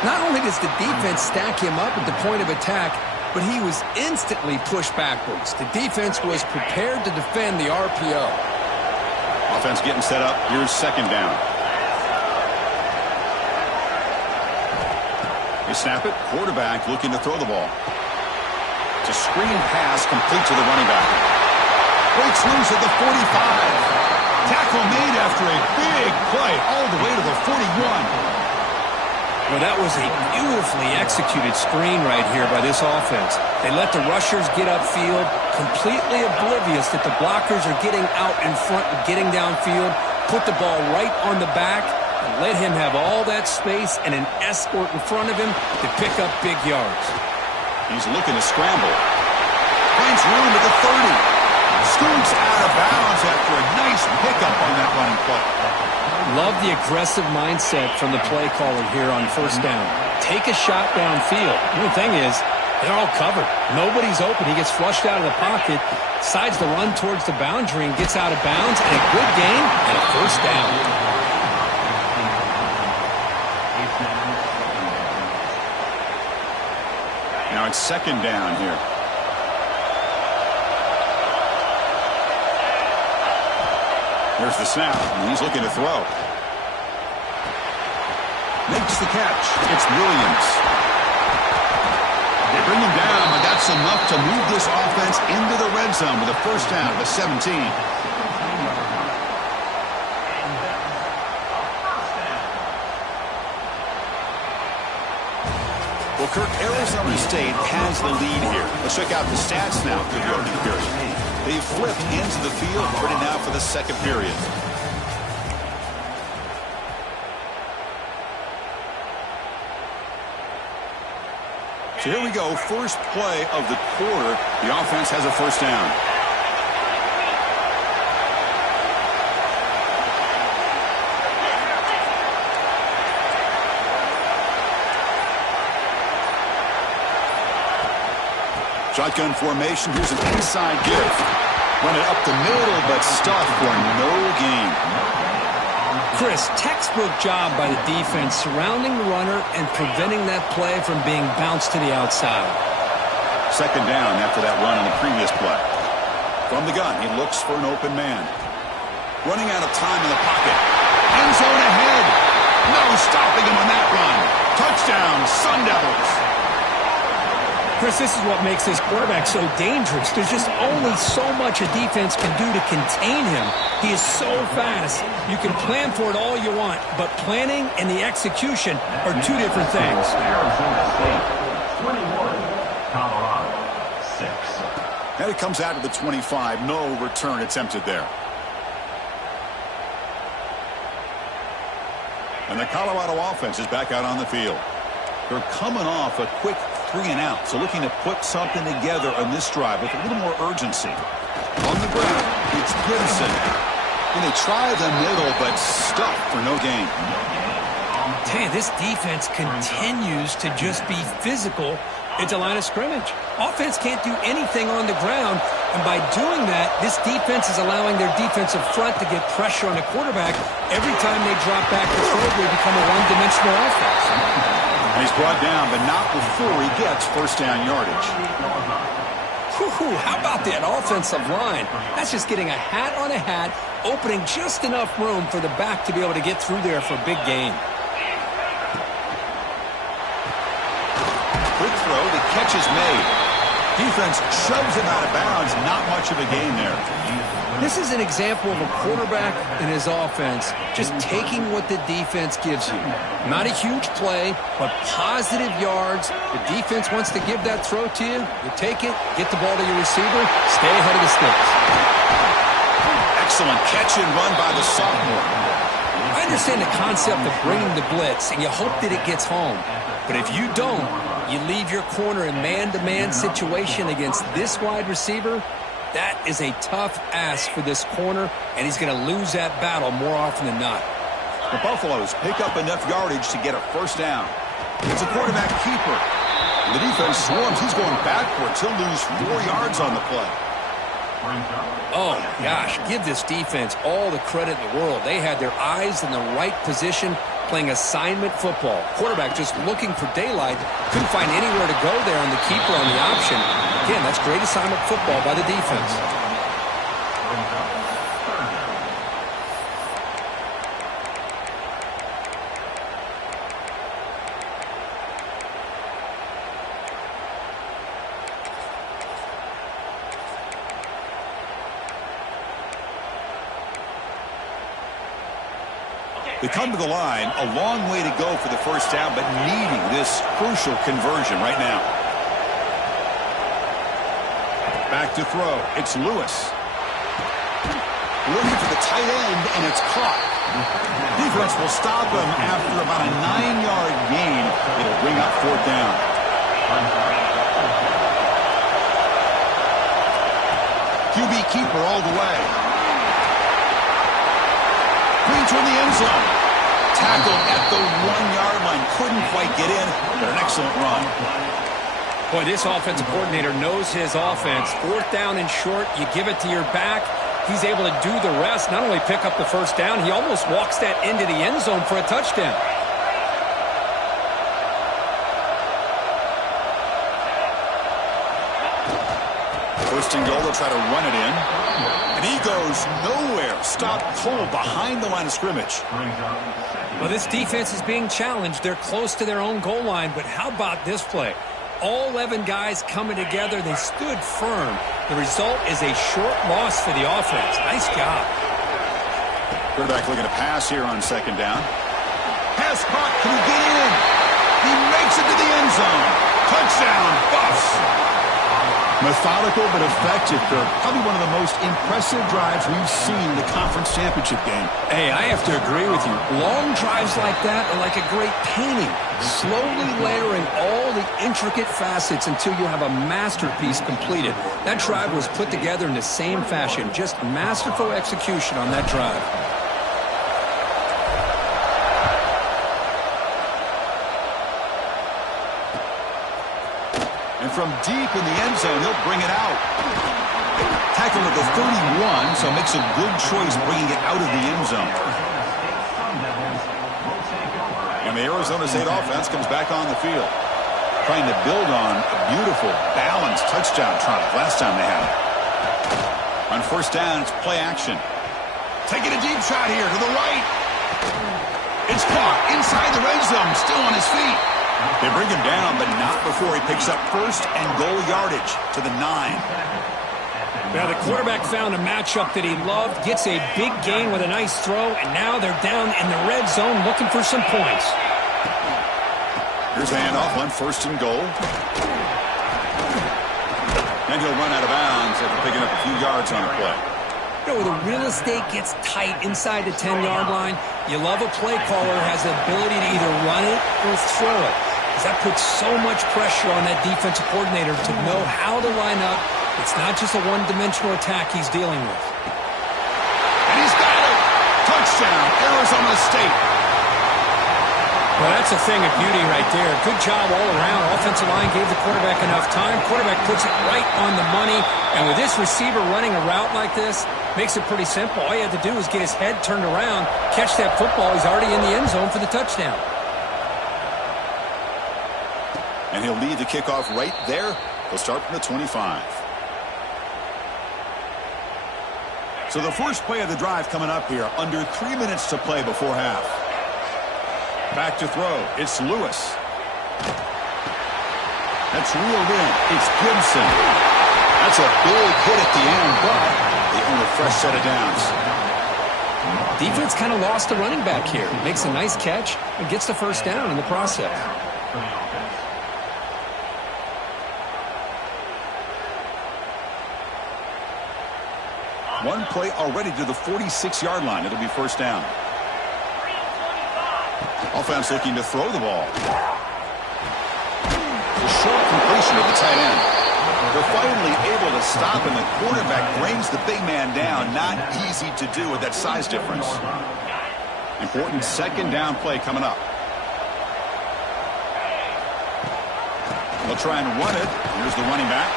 Not only does the defense stack him up at the point of attack, but he was instantly pushed backwards. The defense was prepared to defend the RPO. Offense getting set up. Here's 2nd down. They snap it. Quarterback looking to throw the ball. It's a screen pass complete to the running back. Breaks loose at the 45. Tackle made after a big play all the way to the 41. Well, that was a beautifully executed screen right here by this offense. They let the rushers get upfield, completely oblivious that the blockers are getting out in front and getting downfield, put the ball right on the back, and let him have all that space and an escort in front of him to pick up big yards. He's looking to scramble. Finds room at the 30. Scoots out of bounds after a nice pickup on that running play. Love the aggressive mindset from the play caller here on 1st down. Take a shot downfield. The only thing is, they're all covered. Nobody's open. He gets flushed out of the pocket, decides to run towards the boundary and gets out of bounds, and a good gain and a 1st down. Now it's 2nd down here. Here's the snap, and he's looking to throw. Makes the catch. It's Williams. They bring him down, but that's enough to move this offense into the red zone with a 1st down at the 17. Well, Kirk, Arizona State has the lead here. Let's check out the stats now through the opening period. They've flipped into the field, ready now for the 2nd period. So here we go, first play of the quarter. The offense has a 1st down. Shotgun formation. Here's an inside give. Run it up the middle, but stuffed for no gain. Chris, textbook job by the defense surrounding the runner and preventing that play from being bounced to the outside. 2nd down after that run on the previous play. From the gun, he looks for an open man. Running out of time in the pocket. End zone ahead. No stopping him on that run. Touchdown, Sun Devils. Chris, this is what makes this quarterback so dangerous. There's just only so much a defense can do to contain him. He is so fast. You can plan for it all you want, but planning and the execution are 2 different things. Arizona State, 21, Colorado, 6. And it comes out to the 25. No return attempted there. And the Colorado offense is back out on the field. They're coming off a quick 3-and-out, so looking to put something together on this drive with a little more urgency. On the ground, it's Gibson. And they try the middle, but stuffed for no gain. Tell you, this defense continues to just be physical at the line of scrimmage. Offense can't do anything on the ground, and by doing that, this defense is allowing their defensive front to get pressure on the quarterback. Every time they drop back to throw, they become a one-dimensional offense. And he's brought down, but not before he gets 1st down yardage. Whew, how about that offensive line? That's just getting a hat on a hat, opening just enough room for the back to be able to get through there for a big gain. catch is made. Defense shoves him out of bounds. Not much of a gain there. This is an example of a quarterback and his offense just taking what the defense gives you. Not a huge play, but positive yards. The defense wants to give that throw to you. You take it, get the ball to your receiver, stay ahead of the sticks. Excellent catch and run by the sophomore. I understand the concept of bringing the blitz, and you hope that it gets home. But if you don't, you leave your corner in man-to-man situation against this wide receiver. That is a tough ask for this corner, and he's going to lose that battle more often than not. The Buffaloes pick up enough yardage to get a first down. It's a quarterback keeper. And the defense swarms. He's going backwards. He'll lose 4 yards on the play. Oh, gosh, give this defense all the credit in the world. They had their eyes in the right position, playing assignment football. Quarterback just looking for daylight. Couldn't find anywhere to go there on the keeper on the option. Again, that's great assignment football by the defense. They come to the line, a long way to go for the first down, but needing this crucial conversion right now. Back to throw. It's Lewis. Looking for the tight end, and it's caught. Defense will stop him after about a 9-yard gain. It'll bring up 4th down. QB keeper all the way. Green toward the end zone. Tackled at the 1-yard line. Couldn't quite get in, but an excellent run. Boy, this offensive coordinator knows his offense. 4th down and short, you give it to your back. He's able to do the rest, not only pick up the first down, he almost walks that into the end zone for a touchdown. First and goal, they'll try to run it in. And he goes nowhere. Stop cold behind the line of scrimmage. Well, this defense is being challenged. They're close to their own goal line, but how about this play? All 11 guys coming together. They stood firm. The result is a short loss for the offense. Nice job. Quarterback looking to pass here on 2nd down. Pass caught. Can he get in? He makes it to the end zone. Touchdown, Buffs. Methodical but effective, Kirk. Probably one of the most impressive drives we've seen in the conference championship game. Hey, I have to agree with you. Long drives like that are like a great painting. Slowly layering all the intricate facets until you have a masterpiece completed. That drive was put together in the same fashion. Just masterful execution on that drive. And from deep in the end zone, he'll bring it out. Tackled at the 31, so makes a good choice bringing it out of the end zone. And the Arizona State offense comes back on the field, trying to build on a beautiful, balanced touchdown drive last time they had it. On 1st down, it's play action. Taking a deep shot here to the right. It's caught inside the red zone, still on his feet. They bring him down, but not before he picks up 1st and goal yardage to the 9. Now, the quarterback found a matchup that he loved, gets a big gain with a nice throw, and now they're down in the red zone looking for some points. Here's a handoff on 1st and goal. And he'll run out of bounds after picking up a few yards on the play. You know, where the real estate gets tight inside the 10-yard line, you love a play caller who has the ability to either run it or throw it. Because that puts so much pressure on that defensive coordinator to know how to line up. It's not just a one-dimensional attack he's dealing with. And he's got it! Touchdown, Arizona State. Well, that's a thing of beauty right there. Good job all around. Offensive line gave the quarterback enough time. Quarterback puts it right on the money. And with this receiver running a route like this, makes it pretty simple. All you have to do is get his head turned around, catch that football. He's already in the end zone for the touchdown. And he'll lead the kickoff right there. He'll start from the 25. So the first play of the drive coming up here. Under 3 minutes to play before half. Back to throw. It's Lewis. That's reeled in. It's Gibson. That's a big hit at the end, but they own a fresh set of downs. Defense kind of lost the running back here. Makes a nice catch and gets the first down in the process. One play already to the 46-yard line. It'll be first down. Offense looking to throw the ball. The short completion of the tight end. They're finally able to stop, and the quarterback brings the big man down. Not easy to do with that size difference. Important second down play coming up. They'll try and run it. Here's the running back.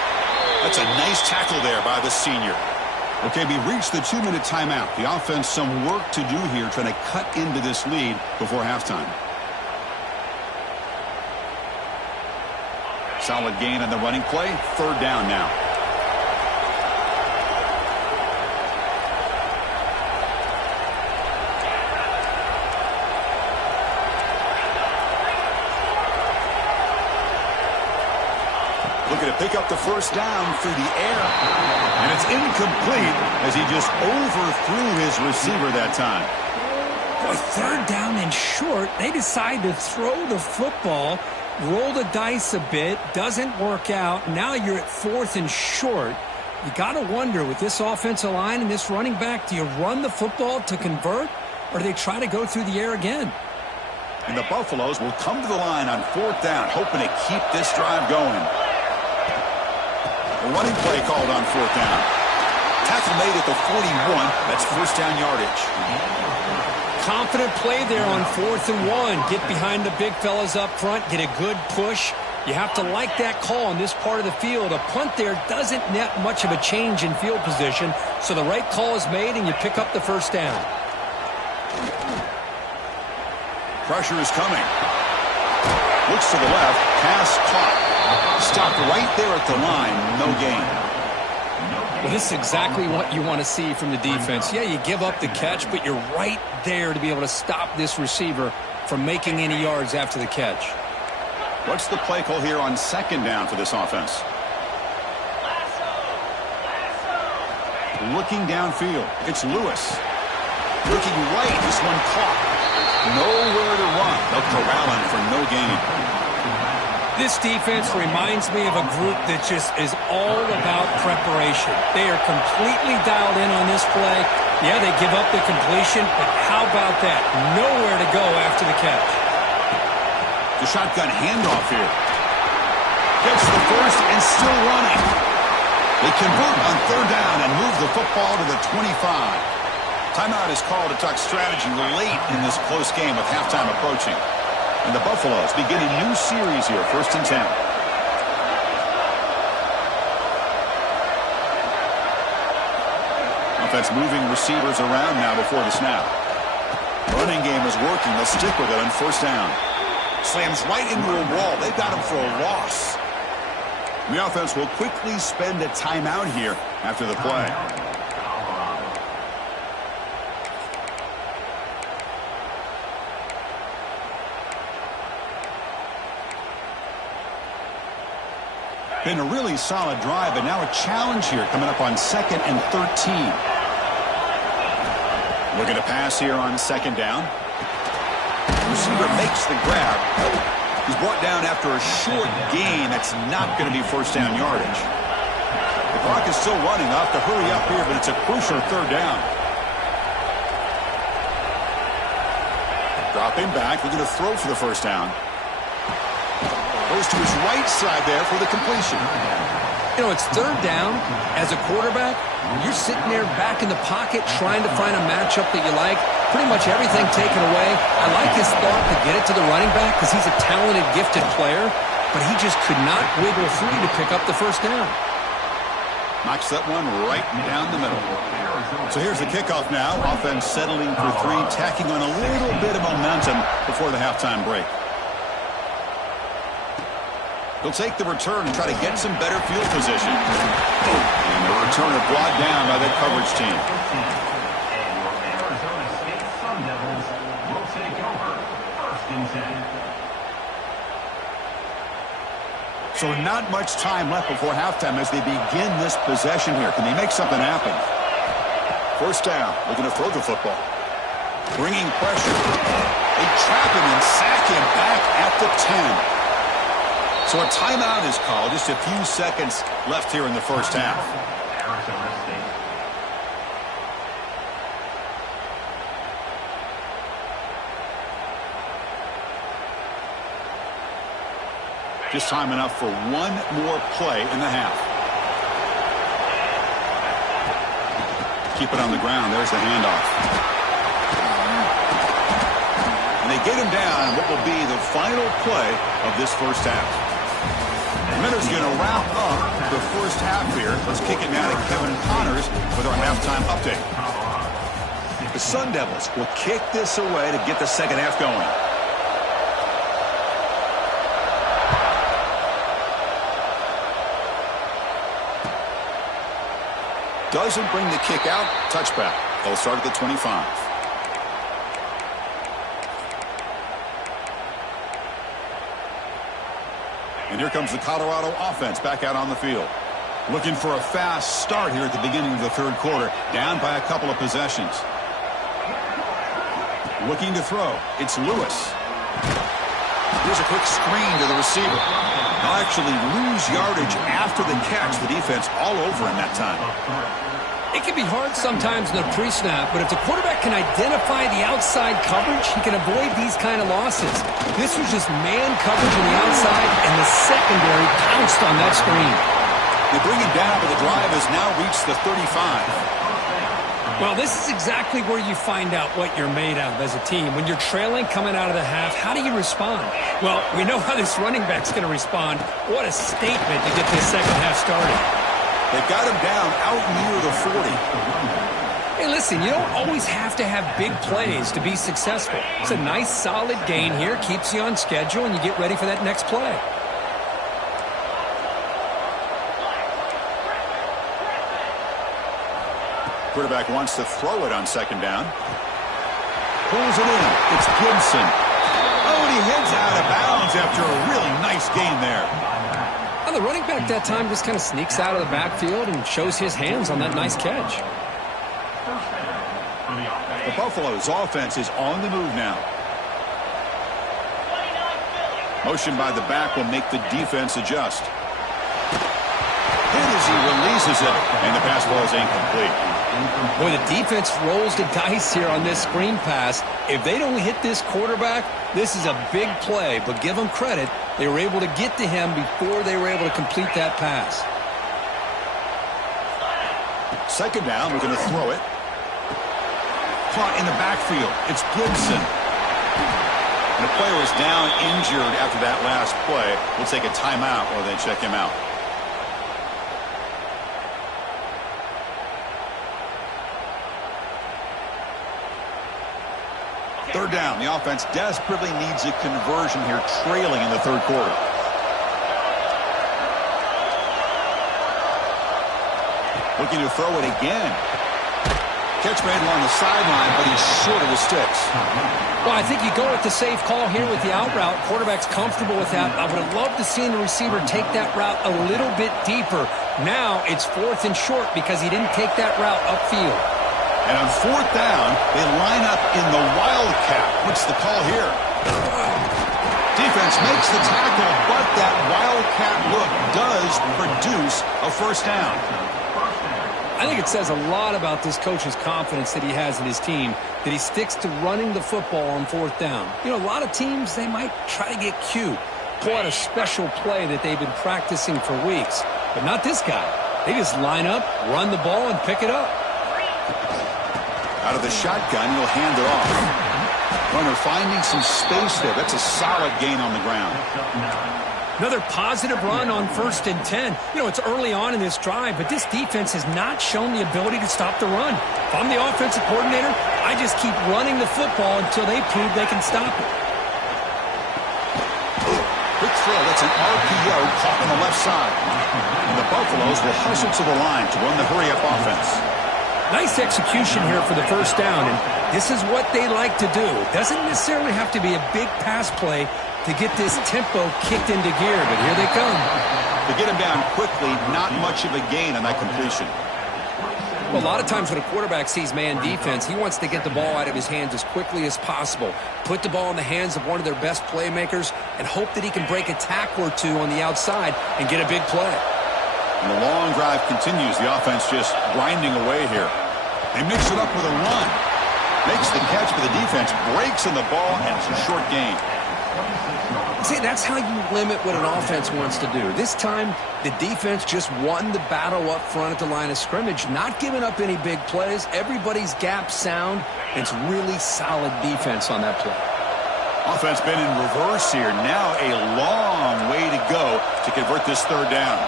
That's a nice tackle there by the senior. Okay, we reached the 2-minute timeout. The offense some work to do here trying to cut into this lead before halftime. Solid gain on the running play. Third down now. Looking to pick up the first down through the air. And it's incomplete as he just overthrew his receiver that time. Boy, third down and short. They decide to throw the football, roll the dice a bit, doesn't work out. Now you're at fourth and short. You got to wonder, with this offensive line and this running back, do you run the football to convert, or do they try to go through the air again? And the Buffaloes will come to the line on fourth down, hoping to keep this drive going. A running play called on fourth down. Tackle made at the 41. That's first down yardage. Confident play there on 4th and 1. Get behind the big fellas up front. Get a good push. You have to like that call in this part of the field. A punt there doesn't net much of a change in field position, so the right call is made and you pick up the first down. Pressure is coming. Looks to the left. Pass caught. Stopped right there at the line. No gain. Well, this is exactly what you want to see from the defense. Yeah, you give up the catch, but you're right there to be able to stop this receiver from making any yards after the catch. What's the play call here on second down for this offense? Looking downfield. It's Lewis. Looking right. This one caught. Nowhere to run. They'll corral him for no gain. This defense reminds me of a group that just is all about preparation. They are completely dialed in on this play. Yeah, they give up the completion, but how about that? Nowhere to go after the catch. The shotgun handoff here. Gets the first and still running. They convert on third down and move the football to the 25. Timeout is called to talk strategy late in this close game with halftime approaching. And the Buffaloes beginning a new series here, 1st and 10. Offense moving receivers around now before the snap. Running game is working. They'll stick with it on first down. Slams right into a wall. They've got him for a loss. The offense will quickly spend a timeout here after the play. Been a really solid drive, but now a challenge here coming up on 2nd and 13. Looking to pass here on second down. Receiver makes the grab. He's brought down after a short gain. That's not going to be first down yardage. The clock is still running. They'll have to hurry up here, but it's a crucial third down. Dropping back, looking to throw for the first down. Goes to his right side there for the completion. You know, it's third down. As a quarterback, you're sitting there back in the pocket trying to find a matchup that you like. Pretty much everything taken away. I like his thought to get it to the running back because he's a talented, gifted player, but he just could not wiggle free to pick up the first down. Knocks that one right down the middle. So here's the kickoff now. Offense settling for 3, tacking on a little bit of momentum before the halftime break. They'll take the return and try to get some better field position. And the returner brought down by that coverage team. And your Arizona State Sun Devils will take over 1st and 10. So not much time left before halftime as they begin this possession here. Can they make something happen? First down, looking to throw the football. Bringing pressure. They trap him and sack him back at the 10. So a timeout is called. Just a few seconds left here in the first half. Arizona State. Just time enough for one more play in the half. Keep it on the ground. There's the handoff. And they get him down what will be the final play of this first half. Minter's going to wrap up the first half here. Let's kick it now to Kevin Connors with our halftime update. The Sun Devils will kick this away to get the second half going. Doesn't bring the kick out. Touchback. They'll start at the 25. And here comes the Colorado offense back out on the field. Looking for a fast start here at the beginning of the third quarter. Down by a couple of possessions. Looking to throw. It's Lewis. Here's a quick screen to the receiver. They'll actually lose yardage after the catch. The defense all over him that time. It can be hard sometimes in the pre-snap, but if the quarterback can identify the outside coverage, he can avoid these kind of losses. This was just man coverage on the outside, and the secondary pounced on that screen. They bring him down, but the drive has now reached the 35. Well, this is exactly where you find out what you're made of as a team. When you're trailing coming out of the half, how do you respond? Well, we know how this running back's going to respond. What a statement to get this second half started. They got him down out near the 40. Hey, listen, you don't always have to have big plays to be successful. It's a nice, solid gain here. Keeps you on schedule, and you get ready for that next play. Quarterback wants to throw it on second down. Pulls it in. It's Gibson. Oh, and he heads out of bounds after a really nice gain there. The running back that time just kind of sneaks out of the backfield and shows his hands on that nice catch. The Buffaloes offense is on the move now. Motion by the back will make the defense adjust. Hit as he releases it, and the pass ball is incomplete. Boy, the defense rolls the dice here on this screen pass. If they don't hit this quarterback, this is a big play, but give them credit. They were able to get to him before they were able to complete that pass. Second down, we're going to throw it. Caught in the backfield. It's Gibson. And the player is down injured after that last play. We'll take a timeout while they check him out. Third down. The offense desperately needs a conversion here, trailing in the third quarter. Looking to throw it again. Catch made along the sideline, but he's short of the sticks. Well, I think you go with the safe call here with the out route. Quarterback's comfortable with that. I would have loved to see the receiver take that route a little bit deeper. Now it's fourth and short because he didn't take that route upfield. And on fourth down, they line up in the wildcat. What's the call here? Defense makes the tackle, but that wildcat look does produce a first down. I think it says a lot about this coach's confidence that he has in his team, that he sticks to running the football on fourth down. You know, a lot of teams, they might try to get cute, pull out a special play that they've been practicing for weeks. But not this guy. They just line up, run the ball, and pick it up. Out of the shotgun, he'll hand it off. Runner finding some space there. That's a solid gain on the ground. Another positive run on 1st and 10. You know, it's early on in this drive, but this defense has not shown the ability to stop the run. If I'm the offensive coordinator, I just keep running the football until they prove they can stop it. Quick throw. That's an RPO caught on the left side. And the Buffaloes will hustle to the line to run the hurry-up offense. Nice execution here for the first down, and this is what they like to do. Doesn't necessarily have to be a big pass play to get this tempo kicked into gear, but here they come. To get him down quickly, not much of a gain on that completion. Well, a lot of times when a quarterback sees man defense, he wants to get the ball out of his hands as quickly as possible, put the ball in the hands of one of their best playmakers, and hope that he can break a tackle or two on the outside and get a big play. And the long drive continues. The offense just grinding away here. They mix it up with a run. Makes the catch, but the defense breaks in the ball, and it's a short gain. See, that's how you limit what an offense wants to do. This time, the defense just won the battle up front at the line of scrimmage, not giving up any big plays. Everybody's gap sound. It's really solid defense on that play. Offense been in reverse here. Now a long way to go to convert this third down.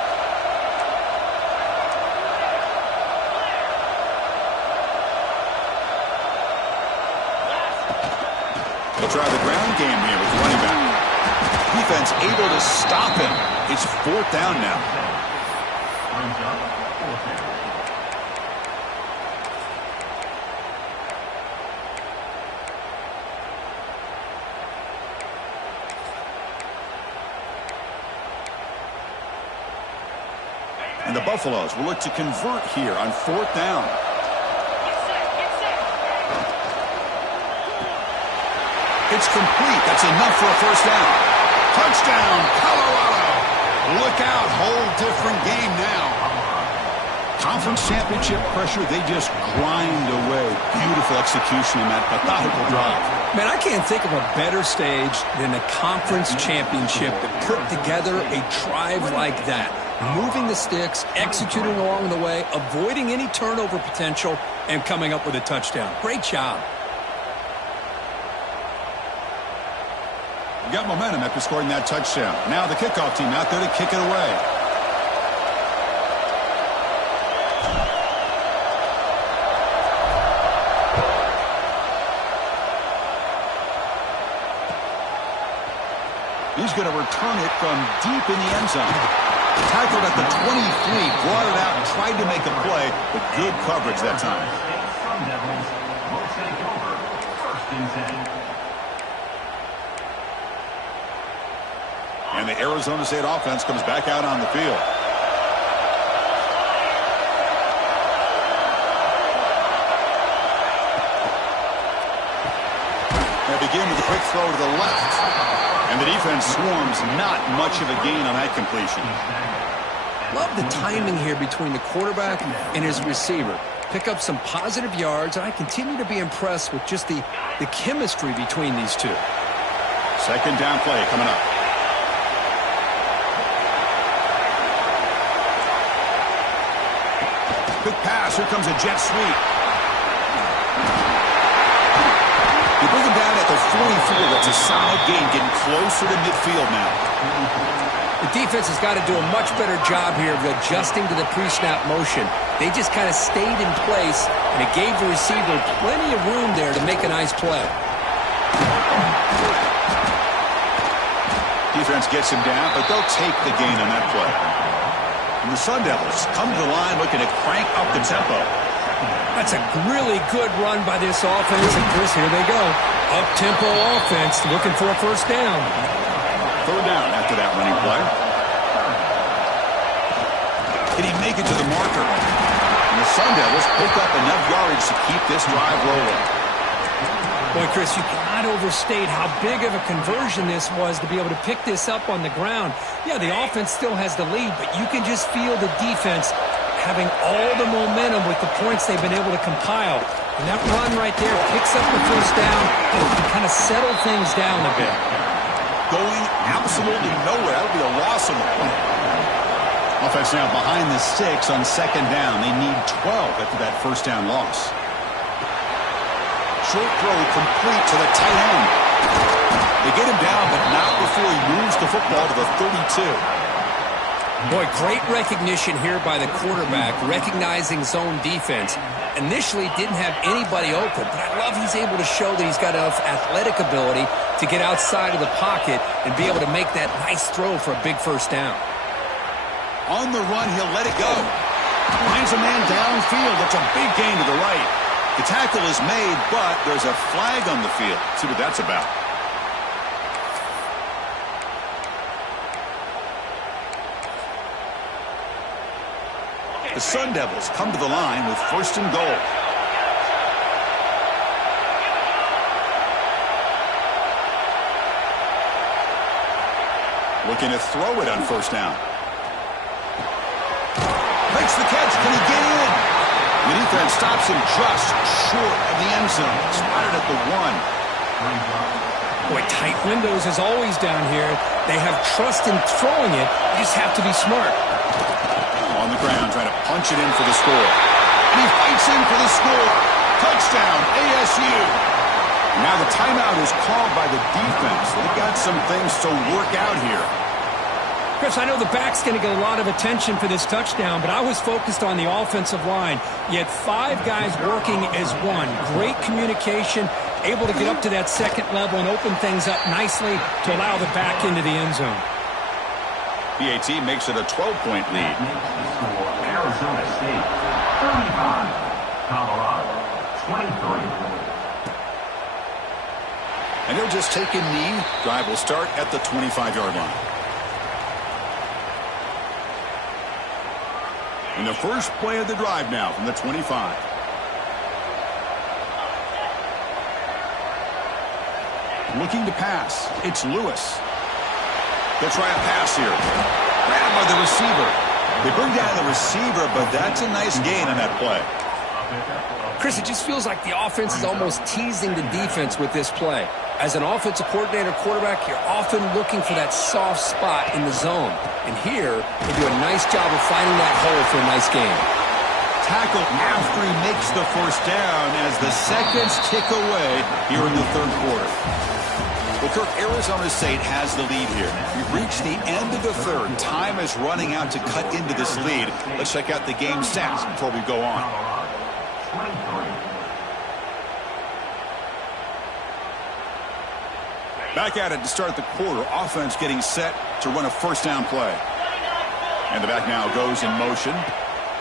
They'll try the ground game here with the running back. Defense able to stop him. It's fourth down now. And the Buffaloes will look to convert here on fourth down. It's complete. That's enough for a first down. Touchdown, Colorado. Look out. Whole different game now. Conference championship pressure, they just grind away. Beautiful execution in that methodical drive. Man, I can't think of a better stage than a conference championship to put together a drive like that. Moving the sticks, executing along the way, avoiding any turnover potential, and coming up with a touchdown. Great job. Got momentum after scoring that touchdown. Now the kickoff team out there to kick it away. He's going to return it from deep in the end zone. Tackled at the 23, brought it out and tried to make a play, but good coverage that time. Sun Devils will take over first and 10. And the Arizona State offense comes back out on the field. They begin with a quick throw to the left. And the defense swarms, not much of a gain on that completion. Love the timing here between the quarterback and his receiver. Pick up some positive yards, and I continue to be impressed with just the chemistry between these two. Second down play coming up. Quick pass. Here comes a jet sweep. You bring him down at the 44. That's a solid gain, getting closer to midfield now. The defense has got to do a much better job here of adjusting to the pre-snap motion. They just kind of stayed in place, and it gave the receiver plenty of room there to make a nice play. Defense gets him down, but they'll take the gain on that play. And the Sun Devils come to the line looking to crank up the tempo. That's a really good run by this offense. And Chris, here they go. Up-tempo offense looking for a first down. Third down after that running play. Can he make it to the marker? And the Sun Devils pick up enough yardage to keep this drive rolling. Boy, Chris, you cannot overstate how big of a conversion this was to be able to pick this up on the ground. Yeah, the offense still has the lead, but you can just feel the defense having all the momentum with the points they've been able to compile. And that run right there picks up the first down and kind of settle things down a bit. Going absolutely nowhere. That'll be a loss of the play. Offense now behind the 6 on second down. They need 12 after that first down loss. Short throw complete to the tight end. They get him down, but not before he moves the football to the 32. Boy, great recognition here by the quarterback, recognizing zone defense. Initially didn't have anybody open, but I love he's able to show that he's got enough athletic ability to get outside of the pocket and be able to make that nice throw for a big first down. On the run, he'll let it go. Finds a man downfield. That's a big gain to the right. The tackle is made, but there's a flag on the field. See what that's about. The Sun Devils come to the line with 1st and goal. Looking to throw it on 1st down. Makes the catch. Can he get in? The defense stops him just short of the end zone. Spotted at the 1. Boy, tight windows as always down here. They have trust in throwing it. You just have to be smart. On the ground, trying to punch it in for the score. And he fights in for the score. Touchdown, ASU. Now the timeout is called by the defense. They've got some things to work out here. Chris, I know the back's going to get a lot of attention for this touchdown, but I was focused on the offensive line. You had 5 guys working as one. Great communication, able to get up to that 2nd level and open things up nicely to allow the back into the end zone. PAT makes it a 12-point lead. Arizona State 35, Colorado 23. And he'll just take a knee. Drive will start at the 25-yard line. And the first play of the drive now from the 25. Looking to pass. It's Lewis. They'll try a pass here. Grabbed by the receiver. They bring down the receiver, but that's a nice gain on that play. Chris, it just feels like the offense is almost teasing the defense with this play. As an offensive coordinator quarterback, you're often looking for that soft spot in the zone. And here, they do a nice job of finding that hole for a nice gain. Tackle after he makes the 1st down as the seconds tick away here in the 3rd quarter. Well, Kirk, Arizona State has the lead here. We've reached the end of the 3rd. Time is running out to cut into this lead. Let's check out the game stats before we go on. Back at it to start the quarter. Offense getting set to run a 1st down play. And the back now goes in motion.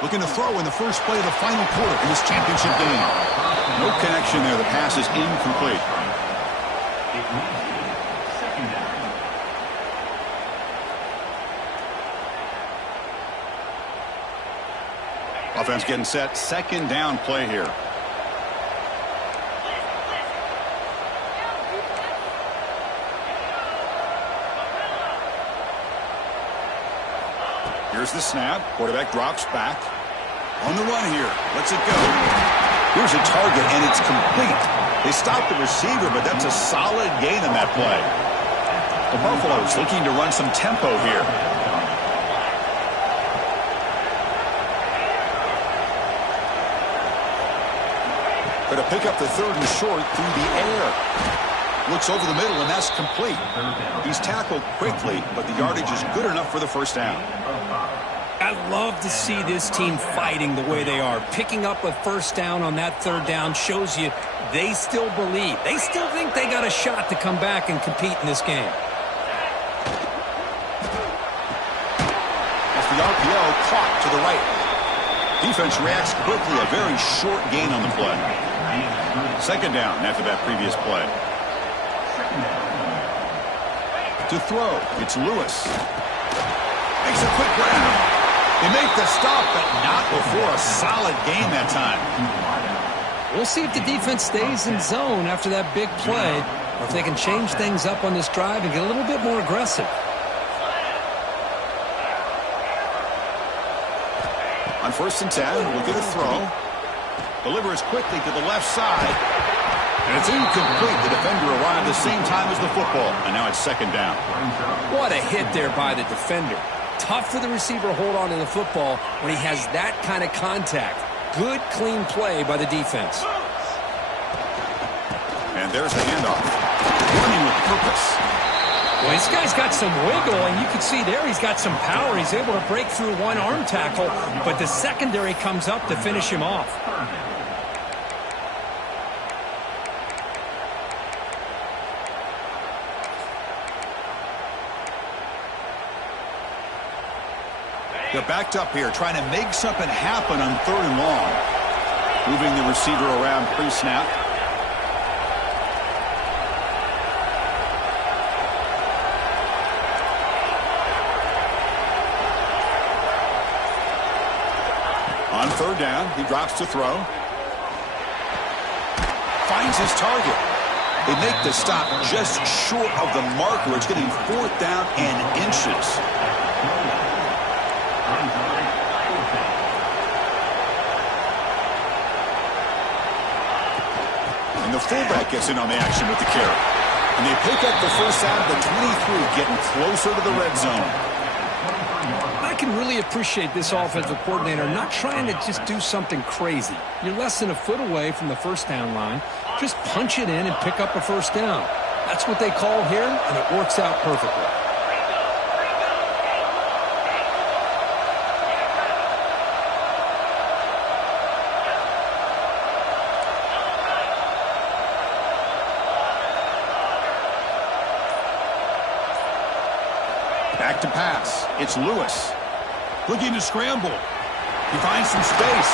Looking to throw in the first play of the final quarter in this championship game. No connection there. The pass is incomplete. Offense getting set. 2nd down play here. Here's the snap. Quarterback drops back. On the run here. Lets it go. Here's a target, and it's complete. They stopped the receiver, but that's a solid gain on that play. The Buffaloes looking to run some tempo here. Going to pick up the 3rd and short through the air. Looks over the middle, and that's complete. He's tackled quickly, but the yardage is good enough for the 1st down. I love to see this team fighting the way they are. Picking up a 1st down on that 3rd down shows you they still believe. They still think they got a shot to come back and compete in this game. Off the RPO, caught to the right. Defense reacts quickly. A very short gain on the play. 2nd down after that previous play. To throw, it's Lewis. Makes a quick grab. They make the stop, but not before a solid gain that time. We'll see if the defense stays in zone after that big play, or if they can change things up on this drive and get a little bit more aggressive. On 1st and 10, we'll get a throw. Delivers quickly to the left side. And it's incomplete. The defender arrived the same time as the football. And now it's 2nd down. What a hit there by the defender. Tough for the receiver to hold on to the football when he has that kind of contact. Good, clean play by the defense. And there's the handoff. Running with purpose. Well, this guy's got some wiggle, and you can see there he's got some power. He's able to break through one arm tackle, but the secondary comes up to finish him off. They're backed up here, trying to make something happen on 3rd and long. Moving the receiver around pre-snap. On 3rd down, he drops to throw. Finds his target. They make the stop just short of the marker. It's getting 4th down and inches. And the fullback gets in on the action with the carry. And they pick up the first down at the 23, getting closer to the red zone. I can really appreciate this offensive coordinator not trying to just do something crazy. You're less than a foot away from the first down line. Just punch it in and pick up a first down. That's what they call here, and it works out perfectly. Back to pass. It's Lewis. Looking to scramble. He finds some space.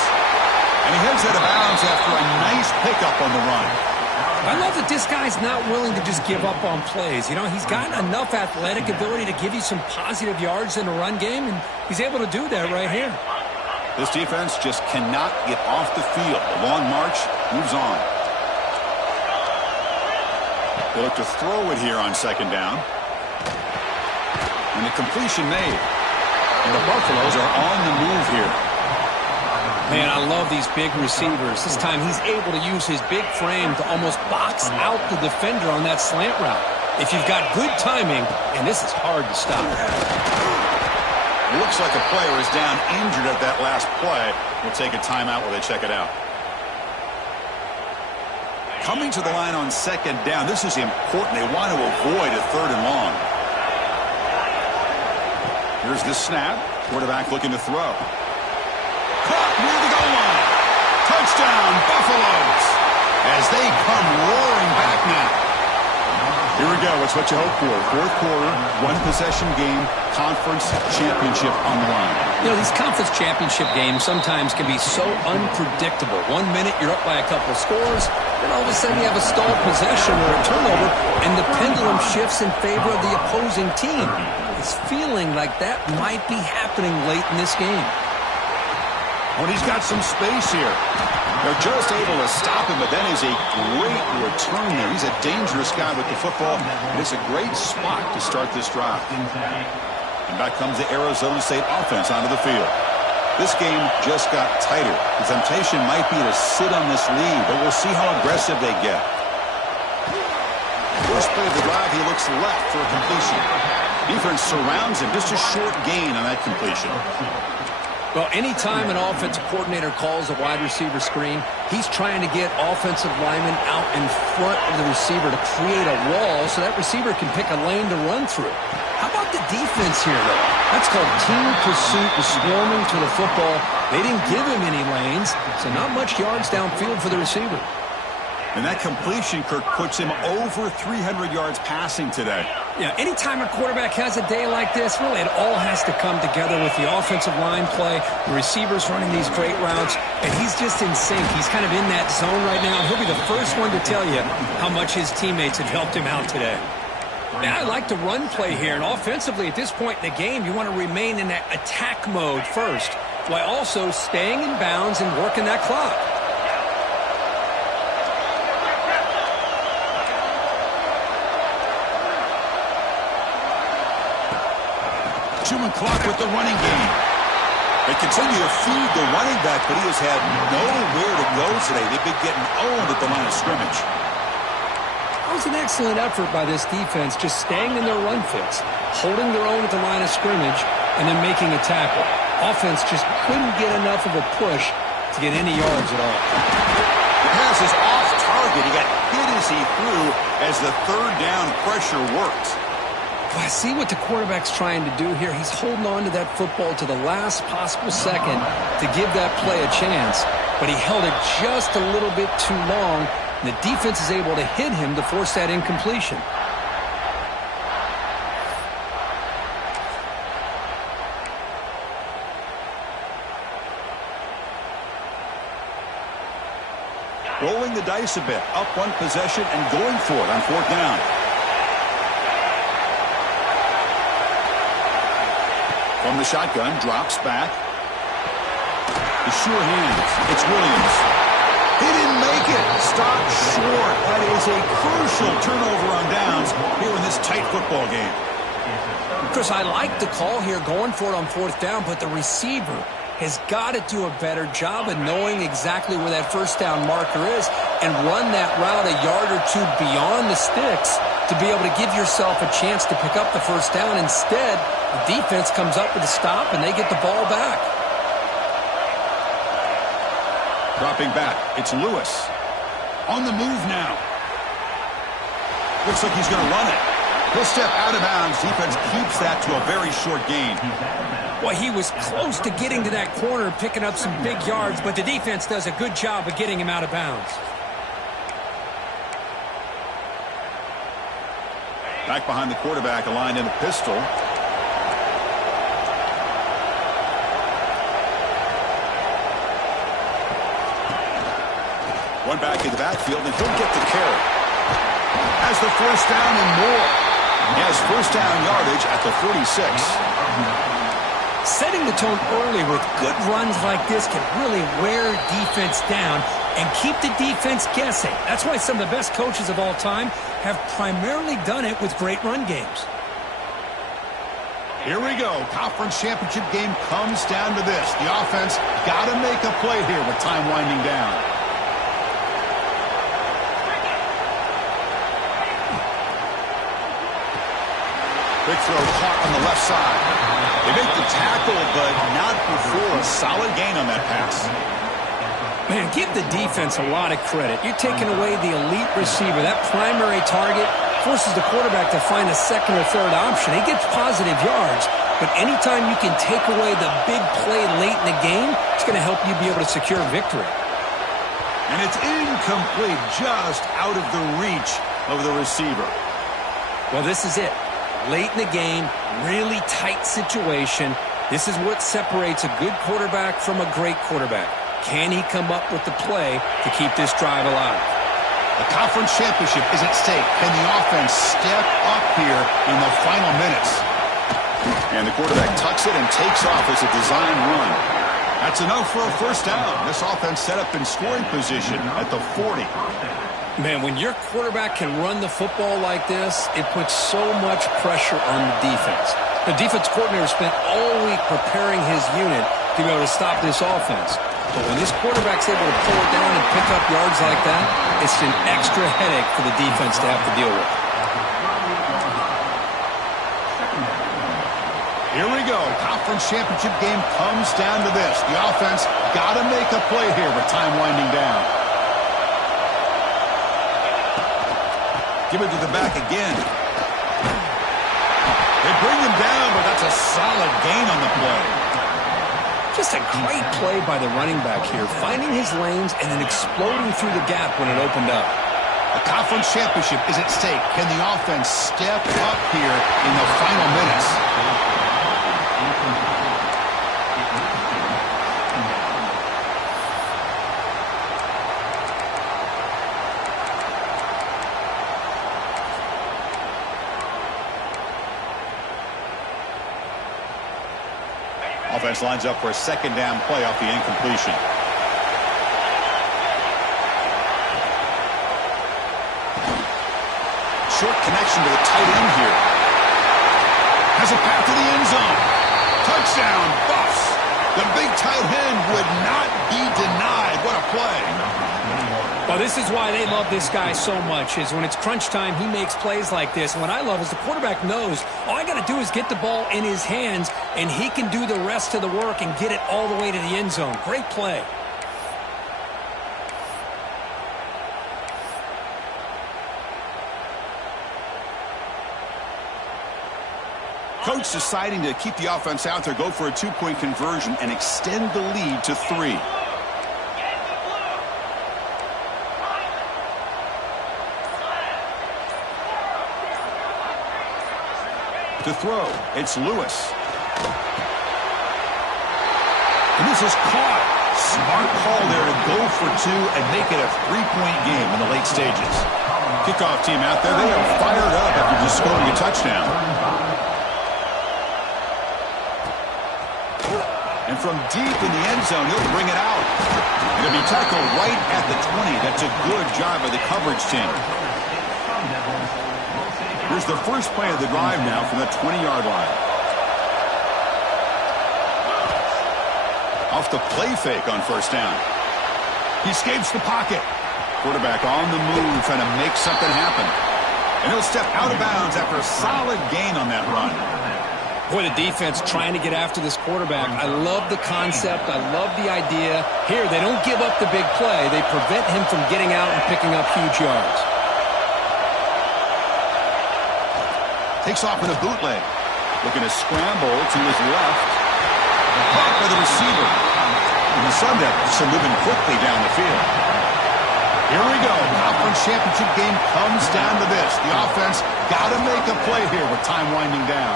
And he heads out of bounds after a nice pickup on the run. I love that this guy's not willing to just give up on plays. You know, he's got enough athletic ability to give you some positive yards in the run game, and he's able to do that right here. This defense just cannot get off the field. The long march moves on. They look to throw it here on 2nd down. And the completion made. And the Buffaloes are on the move here. Man, I love these big receivers. This time he's able to use his big frame to almost box out the defender on that slant route. If you've got good timing, and this is hard to stop. Looks like a player is down injured at that last play. We'll take a timeout while they check it out. Coming to the line on 2nd down, this is important. They want to avoid a 3rd and long. Here's the snap. Quarterback looking to throw. Caught near the goal line. Touchdown, Buffaloes. As they come roaring back now. Here we go. It's what you hope for. 4th quarter, 1-possession game, conference championship on the line. You know, these conference championship games sometimes can be so unpredictable. 1 minute you're up by a couple of scores, then all of a sudden you have a stalled possession or a turnover, and the pendulum shifts in favor of the opposing team. It's feeling like that might be happening late in this game. When he's got some space here. They're just able to stop him, but that is a great return there. He's a dangerous guy with the football. And it's a great spot to start this drive. And back comes the Arizona State offense onto the field. This game just got tighter. The temptation might be to sit on this lead, but we'll see how aggressive they get. First play of the drive, he looks left for a completion. Defense surrounds him. Just a short gain on that completion. Well, anytime an offensive coordinator calls a wide receiver screen, he's trying to get offensive linemen out in front of the receiver to create a wall so that receiver can pick a lane to run through. How about the defense here, though? That's called team pursuit and swarming to the football. They didn't give him any lanes, so not much yards downfield for the receiver. And that completion, Kirk, puts him over 300 yards passing today. Yeah, anytime a quarterback has a day like this, really it all has to come together with the offensive line play, the receivers running these great routes, and he's just in sync. He's kind of in that zone right now, and he'll be the first one to tell you how much his teammates have helped him out today. Yeah, I like the run play here, and offensively at this point in the game, you want to remain in that attack mode first, while also staying in bounds and working that clock. Human clock with the running game. They continue to feed the running back, but he has had nowhere to go today. They've been getting owned at the line of scrimmage. That was an excellent effort by this defense, just staying in their run fits, holding their own at the line of scrimmage, and then making a tackle. Offense just couldn't get enough of a push to get any yards at all. The pass is off target. He got hit as he threw as the 3rd down pressure worked. I see what the quarterback's trying to do here. He's holding on to that football to the last possible second to give that play a chance. But he held it just a little bit too long, and the defense is able to hit him to force that incompletion. rolling the dice a bit, up one possession and going for it on fourth down. From the shotgun, drops back. The sure hands. It's Williams. He didn't make it. Stopped short. That is a crucial turnover on downs here in this tight football game. Chris, I like the call here going for it on fourth down, but the receiver has got to do a better job of knowing exactly where that first down marker is and run that route a yard or two beyond the sticks to be able to give yourself a chance to pick up the first down. Instead, the defense comes up with a stop and they get the ball back. Dropping back, it's Lewis. On the move now. Looks like he's going to run it. He'll step out of bounds. Defense keeps that to a very short gain. Well, he was close to getting to that corner, picking up some big yards, but the defense does a good job of getting him out of bounds. Back behind the quarterback, aligned in a pistol. One back in the backfield, and he'll get the carry. Has the first down and more. He has first down yardage at the 46. Setting the tone early with good runs like this can really wear defense down and keep the defense guessing. That's why some of the best coaches of all time have primarily done it with great run games. Here we go. Conference championship game comes down to this. The offense got to make a play here with time winding down. Big throw caught on the left side. They make the tackle, but not before a solid gain on that pass. Man, give the defense a lot of credit. You're taking away the elite receiver. That primary target forces the quarterback to find a second or third option. He gets positive yards, but anytime you can take away the big play late in the game, it's going to help you be able to secure victory. And it's incomplete, just out of the reach of the receiver. Well, this is it. Late in the game, really tight situation. This is what separates a good quarterback from a great quarterback. Can he come up with the play to keep this drive alive? The conference championship is at stake. Can the offense step up here in the final minutes? And the quarterback tucks it and takes off as a design run. That's enough for a first down. This offense set up in scoring position at the 40. Man, when your quarterback can run the football like this, it puts so much pressure on the defense. The defense coordinator spent all week preparing his unit to be able to stop this offense. But when this quarterback's able to pull it down and pick up yards like that, it's an extra headache for the defense to have to deal with. Here we go. Conference championship game comes down to this. The offense got to make a play here with time winding down. Give it to the back again. They bring him down, but that's a solid gain on the play. Just a great play by the running back here, finding his lanes and then exploding through the gap when it opened up. A conference championship is at stake. Can the offense step up here in the final minutes? Offense lines up for a second down play off the incompletion. Short connection to the tight end here. Has a path to the end zone. Touchdown, Buffs. The big tight end would not be denied. What a play. Well, this is why they love this guy so much, is when it's crunch time, he makes plays like this. And what I love is the quarterback knows all I got to do is get the ball in his hands, and he can do the rest of the work and get it all the way to the end zone. Great play. Coach deciding to keep the offense out there, go for a two-point conversion, and extend the lead to 3. To throw, it's Lewis. And this is caught. Smart call there to go for two and make it a three-point game in the late stages. Kickoff team out there, they are fired up after just scoring a touchdown. And from deep in the end zone, he'll bring it out. It'll be tackled right at the 20. That's a good job by the coverage team. Here's the first play of the drive now from the 20-yard line. Off the play fake on first down. He escapes the pocket. Quarterback on the move, trying to make something happen. And he'll step out of bounds after a solid gain on that run. Boy, the defense trying to get after this quarterback. I love the concept. I love the idea. Here, they don't give up the big play. They prevent him from getting out and picking up huge yards. Takes off with a bootleg. Looking to scramble to his left. Caught by the receiver. And the Sun Devils are moving quickly down the field. Here we go. Conference championship game comes down to this. The offense got to make a play here with time winding down.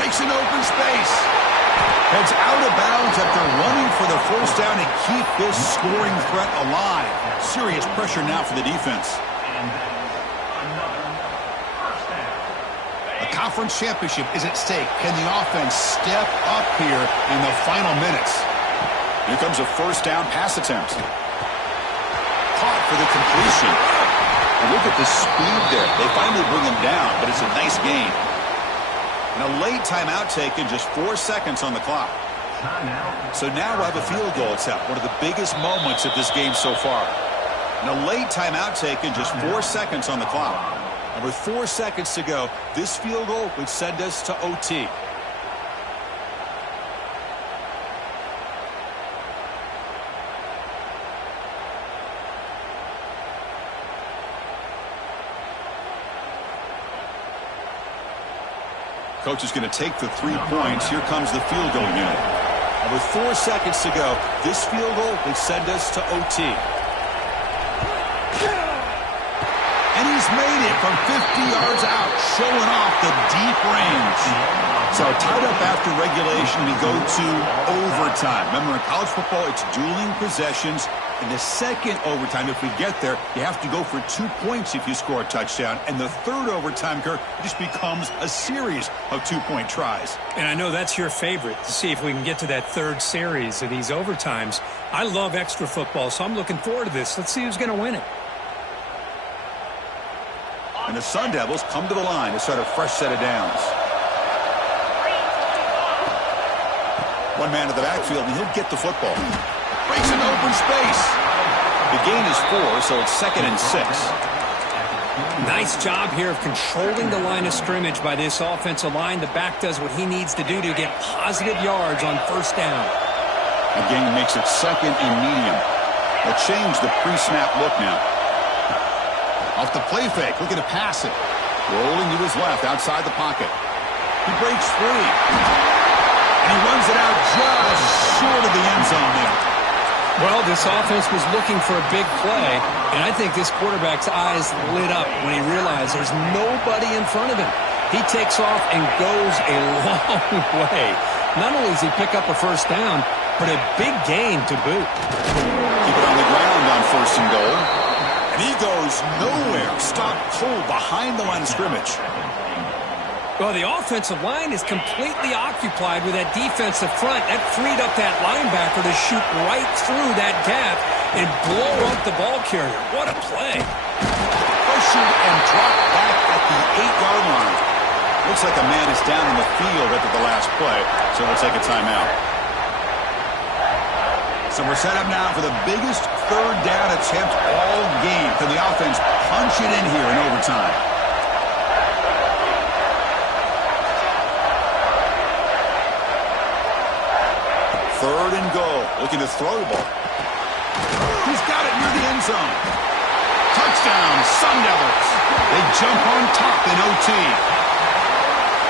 Breaks an open space. Heads out of bounds after running for the first down to keep this scoring threat alive. Serious pressure now for the defense. A conference championship is at stake. Can the offense step up here in the final minutes? Here comes a first down pass attempt. Caught for the completion. And look at the speed there. They finally bring him down, but it's a nice gain. And a late timeout taken, just 4 seconds on the clock. So now we'll have a field goal attempt, one of the biggest moments of this game so far. And a late timeout taken, just 4 seconds on the clock. And with 4 seconds to go, this field goal would send us to OT. Coach is going to take the 3 points. Here comes the field goal unit. And with 4 seconds to go, this field goal would send us to OT. And he's made it from 50 yards out, showing off the deep range. So tied up after regulation, we go to overtime. Remember, in college football, it's dueling possessions. In the second overtime, if we get there, you have to go for 2 points if you score a touchdown. And the third overtime, Kirk, just becomes a series of 2-point tries. And I know that's your favorite, to see if we can get to that third series of these overtimes. I love extra football, so I'm looking forward to this. Let's see who's going to win it. And the Sun Devils come to the line to start a fresh set of downs. One man to the backfield, and he'll get the football. Breaks an open space. The gain is 4, so it's 2nd and 6. Nice job here of controlling the line of scrimmage by this offensive line. The back does what he needs to do to get positive yards on first down. The gain makes it 2nd and medium. They'll change the pre-snap look now. Off the play fake, looking to pass it. Rolling to his left, outside the pocket. He breaks free. And he runs it out just short of the end zone there. Well, this offense was looking for a big play, and I think this quarterback's eyes lit up when he realized there's nobody in front of him. He takes off and goes a long way. Not only does he pick up a first down, but a big gain to boot. Keep it on the ground on 1st and goal. And he goes nowhere. Stopped cold behind the line of scrimmage. Well, the offensive line is completely occupied with that defensive front. That freed up that linebacker to shoot right through that gap and blow up the ball carrier. What a play. Pressured and dropped back at the 8-yard line. Looks like a man is down in the field after the last play, so we'll take a timeout. So we're set up now for the biggest third down attempt all game. Can the offense punch it in here in overtime? Third and goal. Looking to throw the ball. He's got it near the end zone. Touchdown, Sun Devils. They jump on top in OT.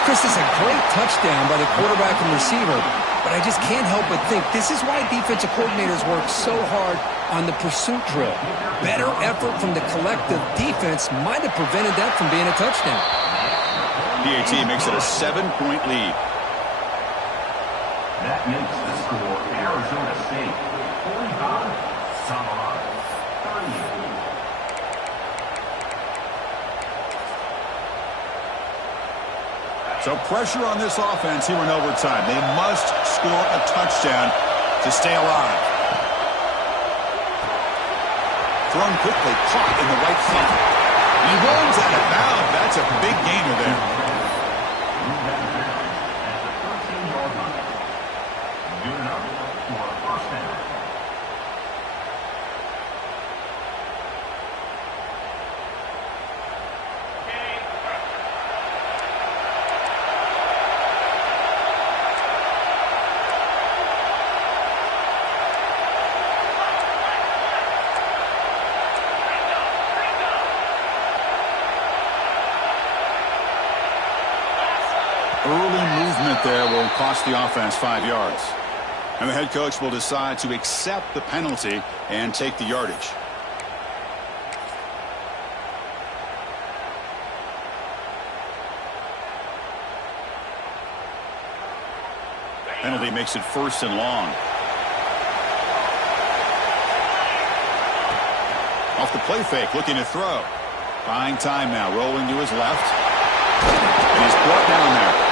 Chris, this is a great touchdown by the quarterback and receiver, but I just can't help but think this is why defensive coordinators work so hard on the pursuit drill. Better effort from the collective defense might have prevented that from being a touchdown. PAT makes it a 7-point lead. That makes the score Arizona State So pressure on this offense here in overtime. They must score a touchdown to stay alive. Thrown quickly, caught in the right slot. He runs out of bounds. That's a big gainer there. Good enough for a first down. Early movement there will cost the offense 5 yards. And the head coach will decide to accept the penalty and take the yardage. Penalty makes it 1st and long. Off the play fake, looking to throw. Buying time now, rolling to his left. And he's brought down there.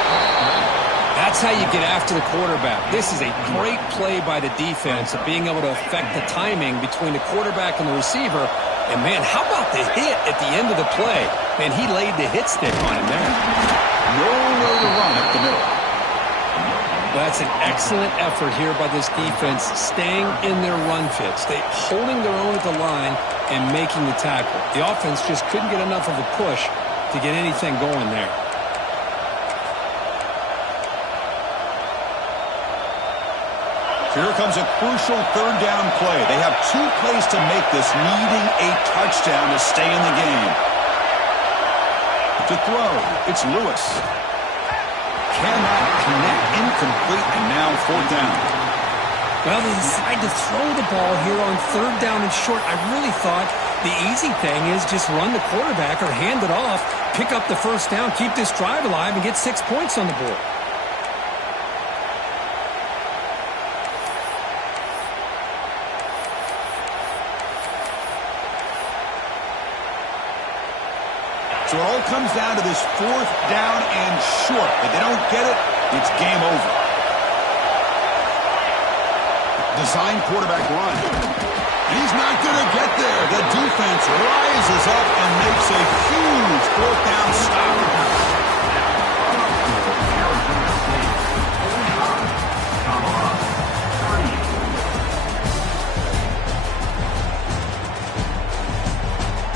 That's how you get after the quarterback. This is a great play by the defense of being able to affect the timing between the quarterback and the receiver. And, man, how about the hit at the end of the play? Man, he laid the hit stick on him there. Nowhere to run up the middle. Well, that's an excellent effort here by this defense, staying in their run fits. They holding their own at the line and making the tackle. The offense just couldn't get enough of a push to get anything going there. Here comes a crucial 3rd down play. They have 2 plays to make this, needing a touchdown to stay in the game. To throw, it's Lewis. Cannot connect, incomplete, and now 4th down. Well, they decide to throw the ball here on 3rd down and short. I really thought the easy thing is just run the quarterback or hand it off, pick up the 1st down, keep this drive alive, and get 6 points on the board. So it all comes down to this 4th down and short. If they don't get it, it's game over. Design quarterback run. He's not going to get there. The defense rises up and makes a huge 4th down stop.